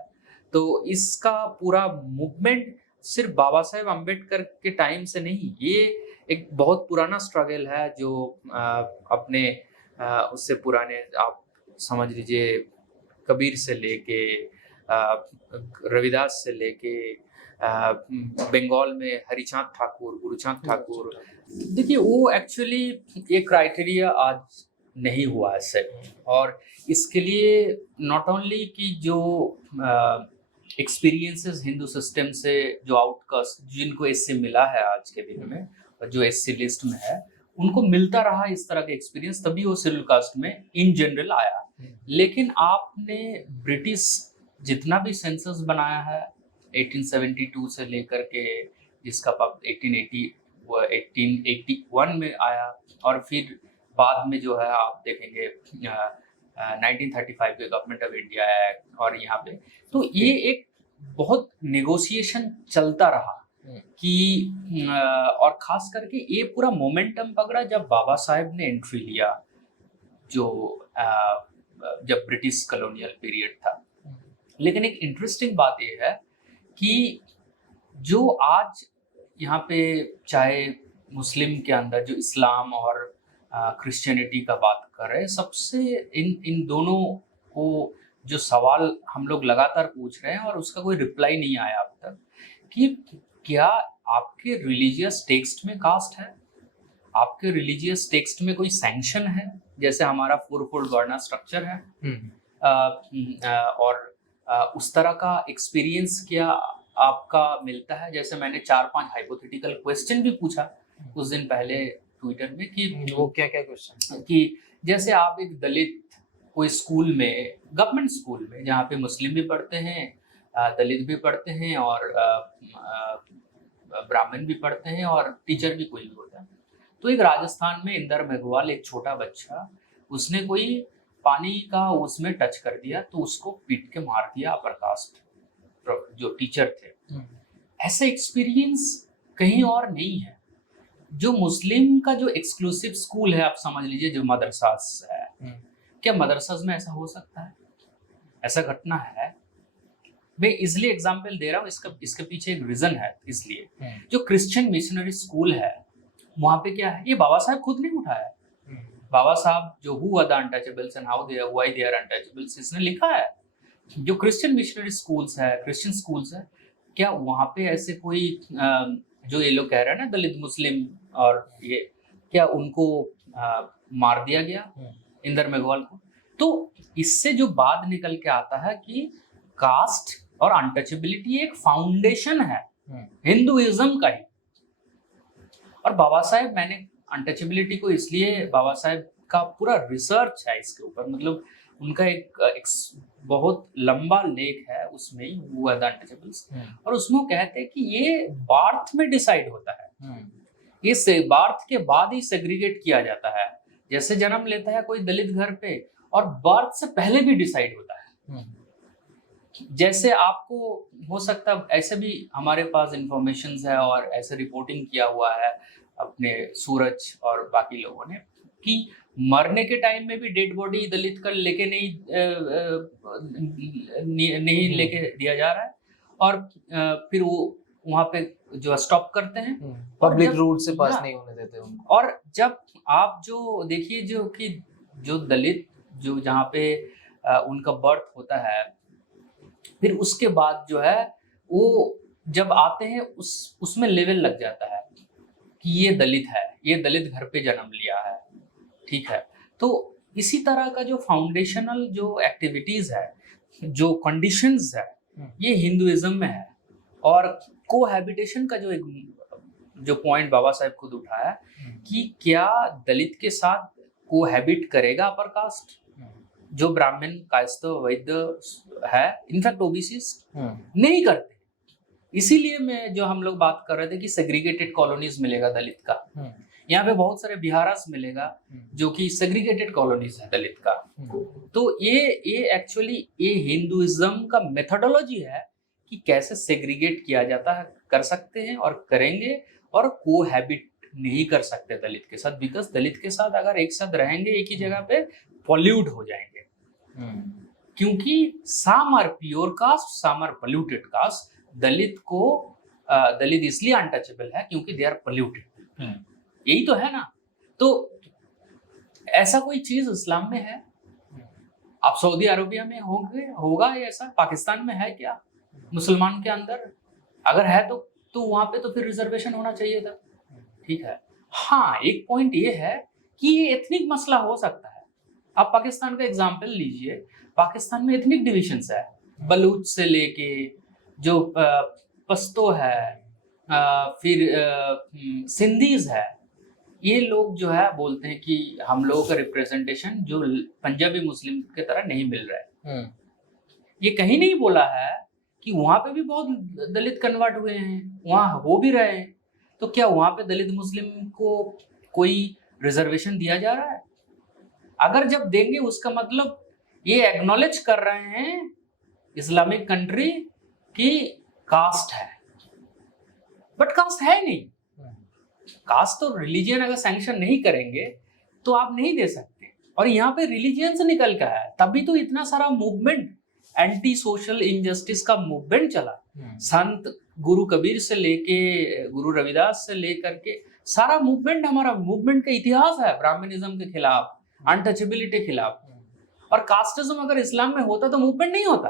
तो इसका पूरा मूवमेंट सिर्फ बाबा साहेब अम्बेडकर के टाइम से नहीं, ये एक बहुत पुराना स्ट्रगल है जो अपने उससे पुराने आप समझ लीजिए कबीर से लेके रविदास से लेके बंगाल में हरिचांद ठाकुर, गुरुचांद ठाकुर, देखिए वो एक्चुअली ये क्राइटेरिया आज नहीं हुआ है सेट, और इसके लिए नॉट ओनली कि जो एक्सपीरियंसेस हिंदू सिस्टम से जो आउटकास्ट जिनको इससे मिला है आज के दिन में, और जो एससी लिस्ट में है उनको मिलता रहा इस तरह का एक्सपीरियंस, तभी वो शेड्यूल कास्ट में इन जनरल आया। लेकिन आपने ब्रिटिश जितना भी सेंसस बनाया है 1872 से लेकर के, जिसका 1881 में आया, और फिर बाद में जो है आप देखेंगे 1935 के गवर्नमेंट ऑफ इंडिया एक्ट, और यहाँ पे तो ये एक बहुत नेगोशिएशन चलता रहा कि और खास करके ये पूरा मोमेंटम पकड़ा जब बाबा साहेब ने एंट्री लिया, जो जब ब्रिटिश कॉलोनियल पीरियड था। लेकिन एक इंटरेस्टिंग बात ये है कि जो आज यहाँ पे चाहे मुस्लिम के अंदर जो इस्लाम और क्रिश्चियनिटी का बात कर रहे हैं, सबसे इन दोनों को जो सवाल हम लोग लगातार पूछ रहे हैं और उसका कोई रिप्लाई नहीं आया अब तक, कि क्या आपके रिलीजियस टेक्स्ट में कास्ट है, आपके रिलीजियस टेक्स्ट में कोई सैंक्शन है, जैसे हमारा 4-fold वर्ना स्ट्रक्चर है, और उस तरह का एक्सपीरियंस क्या आपका मिलता है। जैसे मैंने 4-5 हाइपोथेटिकल क्वेश्चन भी पूछा कुछ दिन पहले ट्विटर में कि वो क्या क्वेश्चन, कि जैसे आप एक दलित कोई स्कूल में, गवर्नमेंट स्कूल में जहाँ पे मुस्लिम भी पढ़ते हैं, दलित भी पढ़ते हैं, और ब्राह्मण भी पढ़ते हैं, और टीचर भी कोई भी होता है, तो एक राजस्थान में इंदर मेघवाल एक छोटा बच्चा, उसने कोई पानी का उसमें टच कर दिया तो उसको पीट के मार दिया अपर कास्ट जो टीचर थे। ऐसा एक्सपीरियंस कहीं और नहीं है। जो मुस्लिम का जो एक्सक्लूसिव स्कूल है, आप समझ लीजिए जो मदरसास है, क्या मदरसास में ऐसा हो सकता है? ऐसा घटना है? मैं इसलिए एग्जाम्पल दे रहा हूँ, इसके पीछे एक रीजन है। इसलिए जो क्रिश्चियन मिशनरी स्कूल है वहां पे क्या है, ये बाबा साहब खुद नहीं उठाया। बाबा साहब जो who are the untouchables and how they are, why they are untouchables, इसने लिखा है। जो क्रिश्चियन मिशनरी स्कूल्स है, क्रिश्चियन स्कूल्स है, क्या वहां पे ऐसे कोई जो ये लोग कह रहे हैं ना दलित मुस्लिम, और ये क्या उनको मार दिया गया इंदर मेघवाल को? तो इससे जो बात निकल के आता है कि कास्ट और अनटचेबिलिटी एक फाउंडेशन है हिंदुइज्म का ही। और बाबा साहेब, मैंने अनटचेबिलिटी को इसलिए, बाबा साहेब का पूरा रिसर्च है इसके ऊपर, मतलब उनका एक बहुत लंबा लेख है, उसमें ही वो है द अनटचेबल्स, और उसमें वो कहते हैं कि ये बार्थ में डिसाइड होता है, इस बार्थ के बाद ही सेग्रीगेट किया जाता है। जैसे जन्म लेता है कोई दलित घर पे, और बर्थ से पहले भी डिसाइड होता है। जैसे आपको हो सकता है, ऐसे भी हमारे पास इंफॉर्मेशन है और ऐसे रिपोर्टिंग किया हुआ है अपने सूरज और बाकी लोगों ने, कि मरने के टाइम में भी डेड बॉडी दलित का लेके नहीं लेके दिया जा रहा है, और फिर वो वहाँ पे जो स्टॉप करते हैं, पब्लिक रूट से पास नहीं होने देते उनको। और जब आप जो देखिए जो कि जो दलित जो जहाँ पे उनका बर्थ होता है, फिर उसके बाद जो है वो जब आते हैं उसमें लेवल लग जाता है कि ये दलित है, ये दलित घर पे जन्म लिया है, ठीक है। तो इसी तरह का जो फाउंडेशनल जो एक्टिविटीज है, जो कंडीशंस है, ये हिंदुइज्म में है। और कोहैबिटेशन का जो पॉइंट बाबा साहेब खुद उठाया कि क्या दलित के साथ कोहैबिट करेगा अपर कास्ट, जो ब्राह्मण, कायस्थ, वैद्य है, इनफैक्ट ओबीसी नहीं करते। इसीलिए मैं जो हम लोग बात कर रहे थे कि सेग्रीगेटेड कॉलोनीज मिलेगा दलित का, यहाँ पे बहुत सारे बिहारस मिलेगा जो कि सेग्रीगेटेड कॉलोनीज है दलित का। तो ये एक्चुअली ये हिंदुइज्म का मेथोडोलॉजी है कि कैसे सेग्रीगेट किया जाता है, कर सकते हैं और करेंगे, और कोहैबिट नहीं कर सकते दलित के साथ, बिकॉज दलित के साथ अगर एक साथ रहेंगे एक ही जगह पे पॉल्यूट हो जाएंगे, क्योंकि some are pure caste, some are polluted caste. Dalit इसलिए अनटचेबल है क्योंकि दे आर पोल्यूटेड, यही तो है ना। तो ऐसा कोई चीज इस्लाम में है? आप सऊदी अरबिया में होगा ये ऐसा? पाकिस्तान में है क्या मुसलमान के अंदर? अगर है तो वहां पे तो फिर रिजर्वेशन होना चाहिए था, ठीक है। हाँ, एक पॉइंट ये है कि ये एथनिक मसला हो सकता है। आप पाकिस्तान का एग्जाम्पल लीजिए, पाकिस्तान में एथनिक डिविजन्स है, बलूच से लेके जो पश्तो है, फिर सिंधीज है, ये लोग जो है बोलते हैं कि हम लोगों का रिप्रेजेंटेशन जो पंजाबी मुस्लिम की तरह नहीं मिल रहा है। ये कहीं नहीं बोला है कि वहां पे भी बहुत दलित कन्वर्ट हुए हैं, वहां हो भी रहे हैं। तो क्या वहां पे दलित मुस्लिम को कोई रिजर्वेशन दिया जा रहा है? अगर जब देंगे उसका मतलब ये एक्नॉलेज कर रहे हैं इस्लामिक कंट्री की कास्ट है, बट कास्ट है नहीं। कास्ट तो रिलीजियन अगर सैंक्शन नहीं करेंगे तो आप नहीं दे सकते। और यहाँ पे रिलीजियन से निकल के आया, तभी तो इतना सारा मूवमेंट, एंटी सोशल इनजस्टिस का मूवमेंट चला। संत गुरु कबीर से लेके गुरु रविदास से लेकर के सारा मूवमेंट, हमारा मूवमेंट का इतिहास है ब्राह्मणिज्म के खिलाफ, अनटचेबिलिटी के खिलाफ। और कास्टिज्म अगर इस्लाम में होता तो मूवमेंट नहीं होता,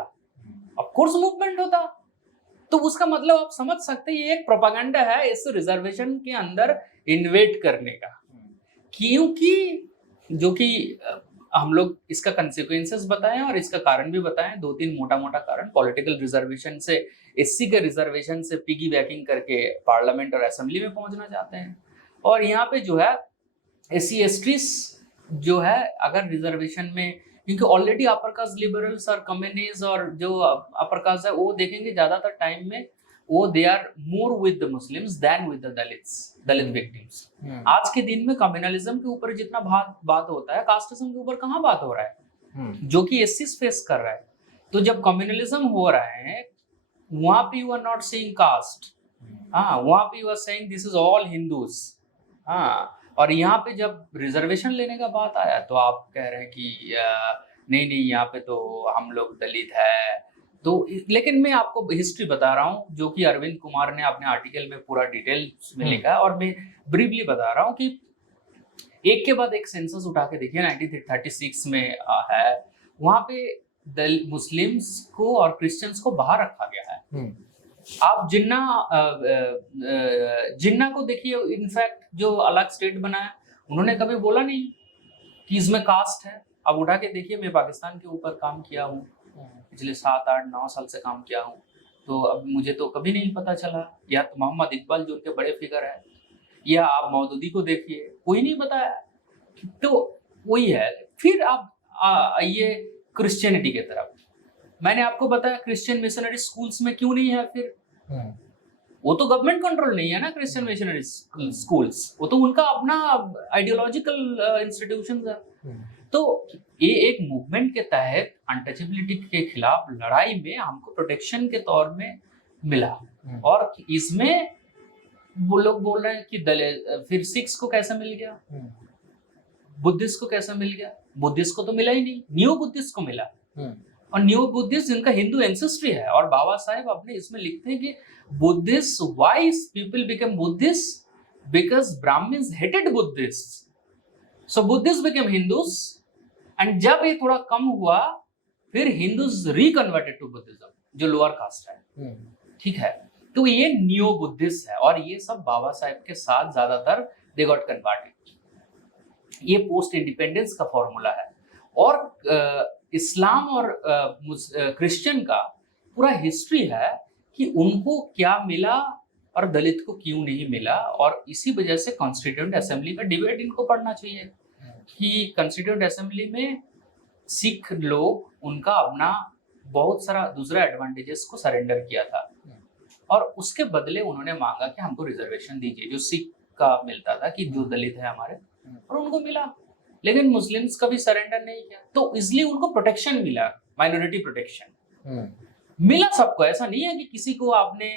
ऑफ कोर्स मूवमेंट होता। तो उसका मतलब आप समझ सकते हैं ये एक प्रोपेगेंडा है इस रिजर्वेशन के अंदर इन्वेट करने का, क्योंकि जो कि हम लोग इसका कंसिक्वेंसेस बताएं और इसका कारण भी बताएं। 2-3 मोटा कारण। पॉलिटिकल रिजर्वेशन से, एससी के रिजर्वेशन से पिगी बैकिंग करके पार्लियामेंट और असेंबली में पहुंचना चाहते हैं। और यहाँ पे जो है एससी एसटी जो है अगर रिजर्वेशन में, क्योंकि ऑलरेडी अपर कास्ट लिबरल्स और कम्युनिस्ट और जो अपर कास्ट है वो देखेंगे ज्यादातर टाइम में वो they are more with the Muslims than with the Dalit victims. आज के दिन में कम्युनलिज्म के ऊपर जितना बात होता है, कास्टिज्म के ऊपर कहाँ बात हो रहा है, जो कि एससी फेस कर रहा है। तो जब कम्युनलिज्म हो रहा है वहां पे you are not saying caste, हाँ, वहां पे you are saying this is all Hindus, हाँ। और यहाँ पे जब रिजर्वेशन लेने का बात आया तो आप कह रहे हैं कि नहीं यहाँ पे तो हम लोग दलित है। तो लेकिन मैं आपको हिस्ट्री बता रहा हूँ जो कि अरविंद कुमार ने अपने आर्टिकल में पूरा डिटेल्स में लिखा है, और मैं ब्रीफली बता रहा हूँ कि एक के बाद एक सेंसस उठा के देखिए 1936 में है, वहां पे मुस्लिम्स को और क्रिश्चियंस को बाहर रखा गया है। आप जिन्ना को देखिए, इनफैक्ट जो अलग स्टेट बनाया उन्होंने कभी बोला नहीं कि इसमें कास्ट है। अब उठा के देखिए, मैं पाकिस्तान के ऊपर काम किया हूँ, पिछले 7-8-9 साल से काम किया हूँ, तो अब मुझे तो कभी नहीं पता चला। या तो मोहम्मद इकबाल जो उनके बड़े फिगर है, या आप मौदूदी को देखिए, कोई नहीं बताया। तो वही है। फिर आप आइए क्रिश्चियनिटी की तरफ। मैंने आपको बताया क्रिश्चियन मिशनरी स्कूल्स में क्यों नहीं है। फिर वो तो गवर्नमेंट कंट्रोल नहीं है ना, क्रिश्चियन मिशनरी स्कूल्स, वो तो उनका अपना आइडियोलॉजिकल इंस्टीट्यूशंस है। तो ये एक मूवमेंट के तहत अनटचेबिलिटी के खिलाफ लड़ाई में हमको प्रोटेक्शन के तौर में मिला। और इसमें वो लोग बोल रहे हैं कि फिर सिक्स को कैसा मिल गया, बुद्धिस्ट को कैसा मिल गया। बुद्धिस्ट को तो मिला ही नहीं, न्यू बुद्धिस्ट को मिला। और न्यू बुद्धिस्ट जिनका हिंदू एंसेस्ट्री है। और बाबा साहेब अपने इसमें लिखते हैं कि Buddhist, why people become Buddhist, because Brahmins hated Buddhist, so Buddhist become Hindus. And जब ये थोड़ा कम हुआ फिर हिंदूज रिकन्वर्टेड टू बुद्धिज्म, जो लोअर कास्ट है, ठीक है। तो ये न्यू बुद्धिस्ट है, और ये सब बाबा साहेब के साथ ज्यादातर दे गॉट कन्वर्टेड। ये पोस्ट इंडिपेंडेंस का फॉर्मूला है। और इस्लाम और क्रिश्चियन का पूरा हिस्ट्री है कि उनको क्या मिला और दलित को क्यों नहीं मिला, और इसी वजह से कॉन्स्टिट्यूएंट असेंबली का डिबेट इनको पढ़ना चाहिए कि कॉन्स्टिट्यूएंट असेंबली में सिख लोग उनका अपना बहुत सारा दूसरा एडवांटेजेस को सरेंडर किया था, और उसके बदले उन्होंने मांगा कि हमको रिजर्वेशन दीजिए जो सिख का मिलता था, कि जो दलित है हमारे, और उनको मिला। लेकिन मुस्लिम्स कभी सरेंडर नहीं किया, तो इसलिए उनको प्रोटेक्शन मिला, माइनॉरिटी प्रोटेक्शन मिला सबको। ऐसा नहीं है कि किसी को आपने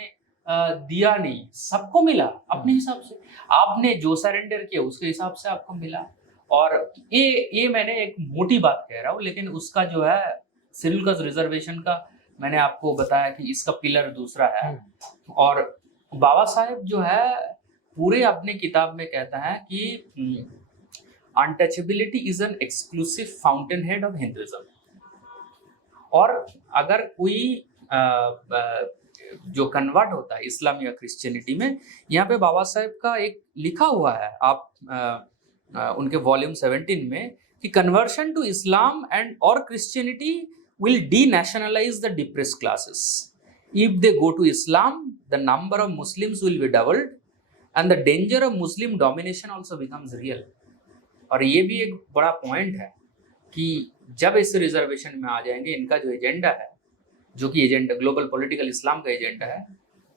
दिया नहीं, सबको मिला अपने हिसाब से। आपने जो सरेंडर किया उसके हिसाब से आपको मिला। और ये मैंने एक मोटी बात कह रहा हूँ, लेकिन उसका जो है शेड्यूल कास्ट रिजर्वेशन का मैंने आपको बताया कि इसका पिलर दूसरा है। और बाबा साहेब जो है पूरे अपने किताब में कहता है कि untouchability is an exclusive fountain head of Hinduism. और अगर कोई जो कन्वर्ट होता है इस्लाम या क्रिश्चियनिटी में, यहाँ पे बाबा साहेब का एक लिखा हुआ है, आप उनके वॉल्यूम 17 में, कि कन्वर्शन टू इस्लाम एंड और Christianity will denationalize the depressed classes. If they go to Islam, the number of Muslims will be doubled and the danger of Muslim domination also becomes real. और ये भी एक बड़ा point है कि जब इस रिजर्वेशन में आ जाएंगे, इनका जो एजेंडा है, जो कि एजेंडा ग्लोबल पॉलिटिकल इस्लाम का एजेंडा है,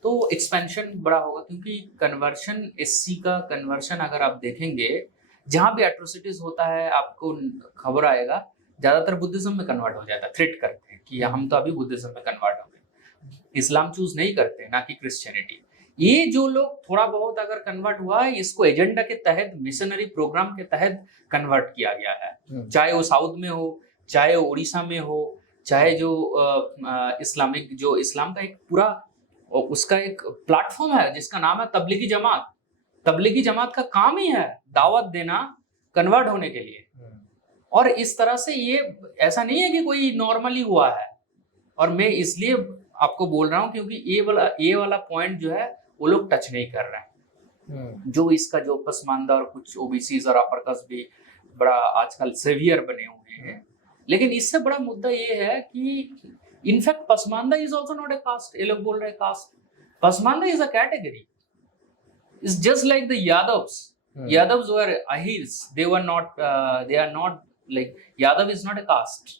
तो एक्सपेंशन बड़ा होगा। क्योंकि कन्वर्शन, एससी का कन्वर्शन अगर आप देखेंगे, जहाँ भी एट्रोसिटीज होता है आपको खबर आएगा, ज्यादातर बुद्धिज्म में कन्वर्ट हो जाता है। थ्रेट करते हैं कि हम तो अभी बुद्धिज्म में कन्वर्ट हो गए, इस्लाम चूज नहीं करते, ना कि क्रिश्चियनिटी। ये जो लोग थोड़ा बहुत अगर कन्वर्ट हुआ है, इसको एजेंडा के तहत, मिशनरी प्रोग्राम के तहत कन्वर्ट किया गया है। चाहे वो साउथ में हो, चाहे वो उड़ीसा में हो, चाहे जो इस्लामिक, जो इस्लाम का एक पूरा उसका एक प्लेटफॉर्म है जिसका नाम है तबलीगी जमात। तबलीगी जमात का काम ही है दावत देना कन्वर्ट होने के लिए। और इस तरह से ये ऐसा नहीं है कि कोई नॉर्मली हुआ है। और मैं इसलिए आपको बोल रहा हूँ क्योंकि ये वाला पॉइंट जो है वो लोग टच नहीं कर रहे हैं। जो इसका जो पसमानदा और कुछ ओबीसीज और अपर कास्ट भी बड़ा आजकल सेवियर बने हुए हैं। लेकिन इससे बड़ा मुद्दा ये है कि in fact Pasmanda is also not a caste. ये लोग बोल रहे हैं caste, Pasmanda is a category. It's just like the Yadavs. Yadavs were ahirs. They are not like, Yadav is not a caste.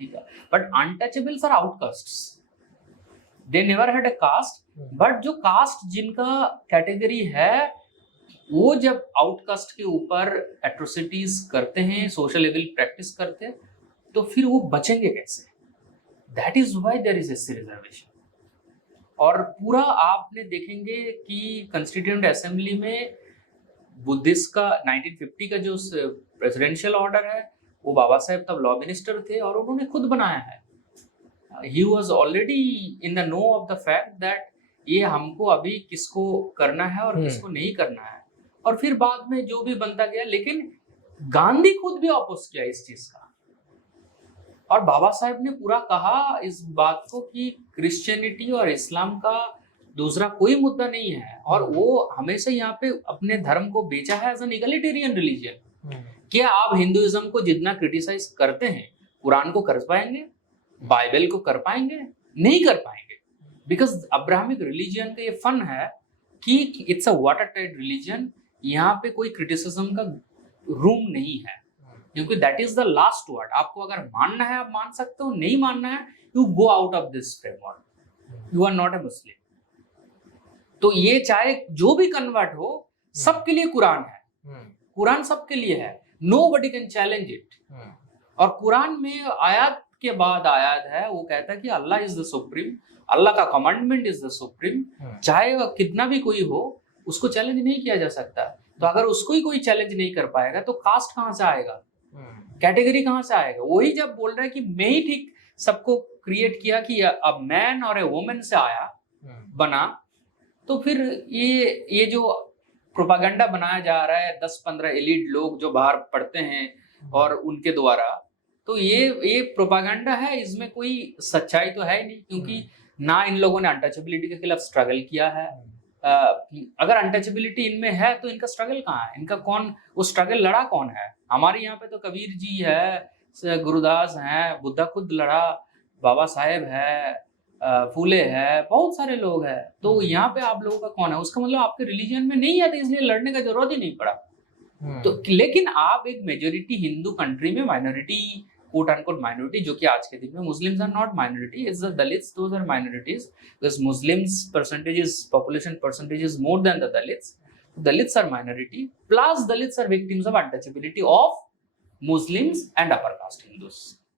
ठीक है, but untouchables are outcasts. They never had a caste, but जो caste जिनका category है, वो जब outcast के ऊपर atrocities करते हैं, सोशल इविल प्रैक्टिस करते हैं, तो फिर वो बचेंगे कैसे? That is why there is SC reservation. और पूरा आपने देखेंगे कि कॉन्स्टिट्यूएंट असेंबली में बुद्धिस्ट का 1950 का जो प्रेसिडेंशियल ऑर्डर है, वो बाबा साहेब तब लॉ मिनिस्टर थे और उन्होंने खुद बनाया है। He was already in the know of the fact that ये हमको अभी किसको करना है और किसको नहीं करना है। और फिर बाद में जो भी बनता गया, लेकिन गांधी खुद भी अपोज किया इस चीज का। और बाबा साहेब ने पूरा कहा इस बात को कि क्रिश्चियनिटी और इस्लाम का दूसरा कोई मुद्दा नहीं है। और वो हमेशा यहाँ पे अपने धर्म को बेचा है एज एन इगलिटेरियन रिलीजन। क्या आप हिंदुइज्म को जितना क्रिटिसाइज करते हैं, कुरान को कर पाएंगे? बाइबल को कर पाएंगे? नहीं कर पाएंगे। बिकॉज अब्राहमिक रिलीजन का ये फन है कि it's a water tight religion. यहाँ पे कोई क्रिटिसिज्म का रूम नहीं है, क्योंकि that is the last word. आपको अगर मानना है आप मान सकते हो, नहीं मानना है you go out of this framework, you are not a Muslim. तो ये चाहे जो भी कन्वर्ट हो, सबके लिए कुरान है। कुरान सबके लिए है, नोबडी कैन चैलेंज इट। और कुरान में आयत के बाद आयत है, वो कहता है कि अल्लाह इज द सुप्रीम, अल्लाह का कमांडमेंट इज द सुप्रीम। चाहे वह कितना भी कोई हो, उसको चैलेंज नहीं किया जा सकता। तो अगर उसको ही कोई चैलेंज नहीं कर पाएगा तो कास्ट कहाँ से आएगा, कैटेगरी कहाँ से आएगा? वही जब बोल रहा है कि मैं ही ठीक सबको क्रिएट किया कि अब मैन और ए वुमेन से आया बना, तो फिर ये जो प्रोपागेंडा बनाया जा रहा है 10-15 एलिट लोग जो बाहर पढ़ते हैं और उनके द्वारा, तो ये प्रोपागेंडा है। इसमें कोई सच्चाई तो है ही नहीं, क्योंकि ना इन लोगों ने अनटचेबिलिटी के खिलाफ स्ट्रगल किया है। अगर अनटचेबिलिटी इनमें है तो इनका स्ट्रगल कहाँ है? इनका कौन वो स्ट्रगल लड़ा कौन है? हमारे यहाँ पे तो कबीर जी है, गुरुदास हैं, बुद्धा खुद लड़ा, बाबा साहेब है, फूले है, बहुत सारे लोग हैं, तो यहाँ पे आप लोगों का कौन है? उसका मतलब आपके रिलीजन में नहीं है, तो इसलिए लड़ने का जरूरत ही नहीं पड़ा। तो लेकिन आप एक मेजोरिटी हिंदू कंट्री में माइनॉरिटी, कोट अनकोट माइनॉरिटी, जो कि आज के दिन में Muslims are not minority, it's the Dalits, those are minorities, because Muslims percentage is, population percentage is more than the Dalits. Dalits are minority, plus Dalits are victims of untouchability of Muslims and upper caste Hindus.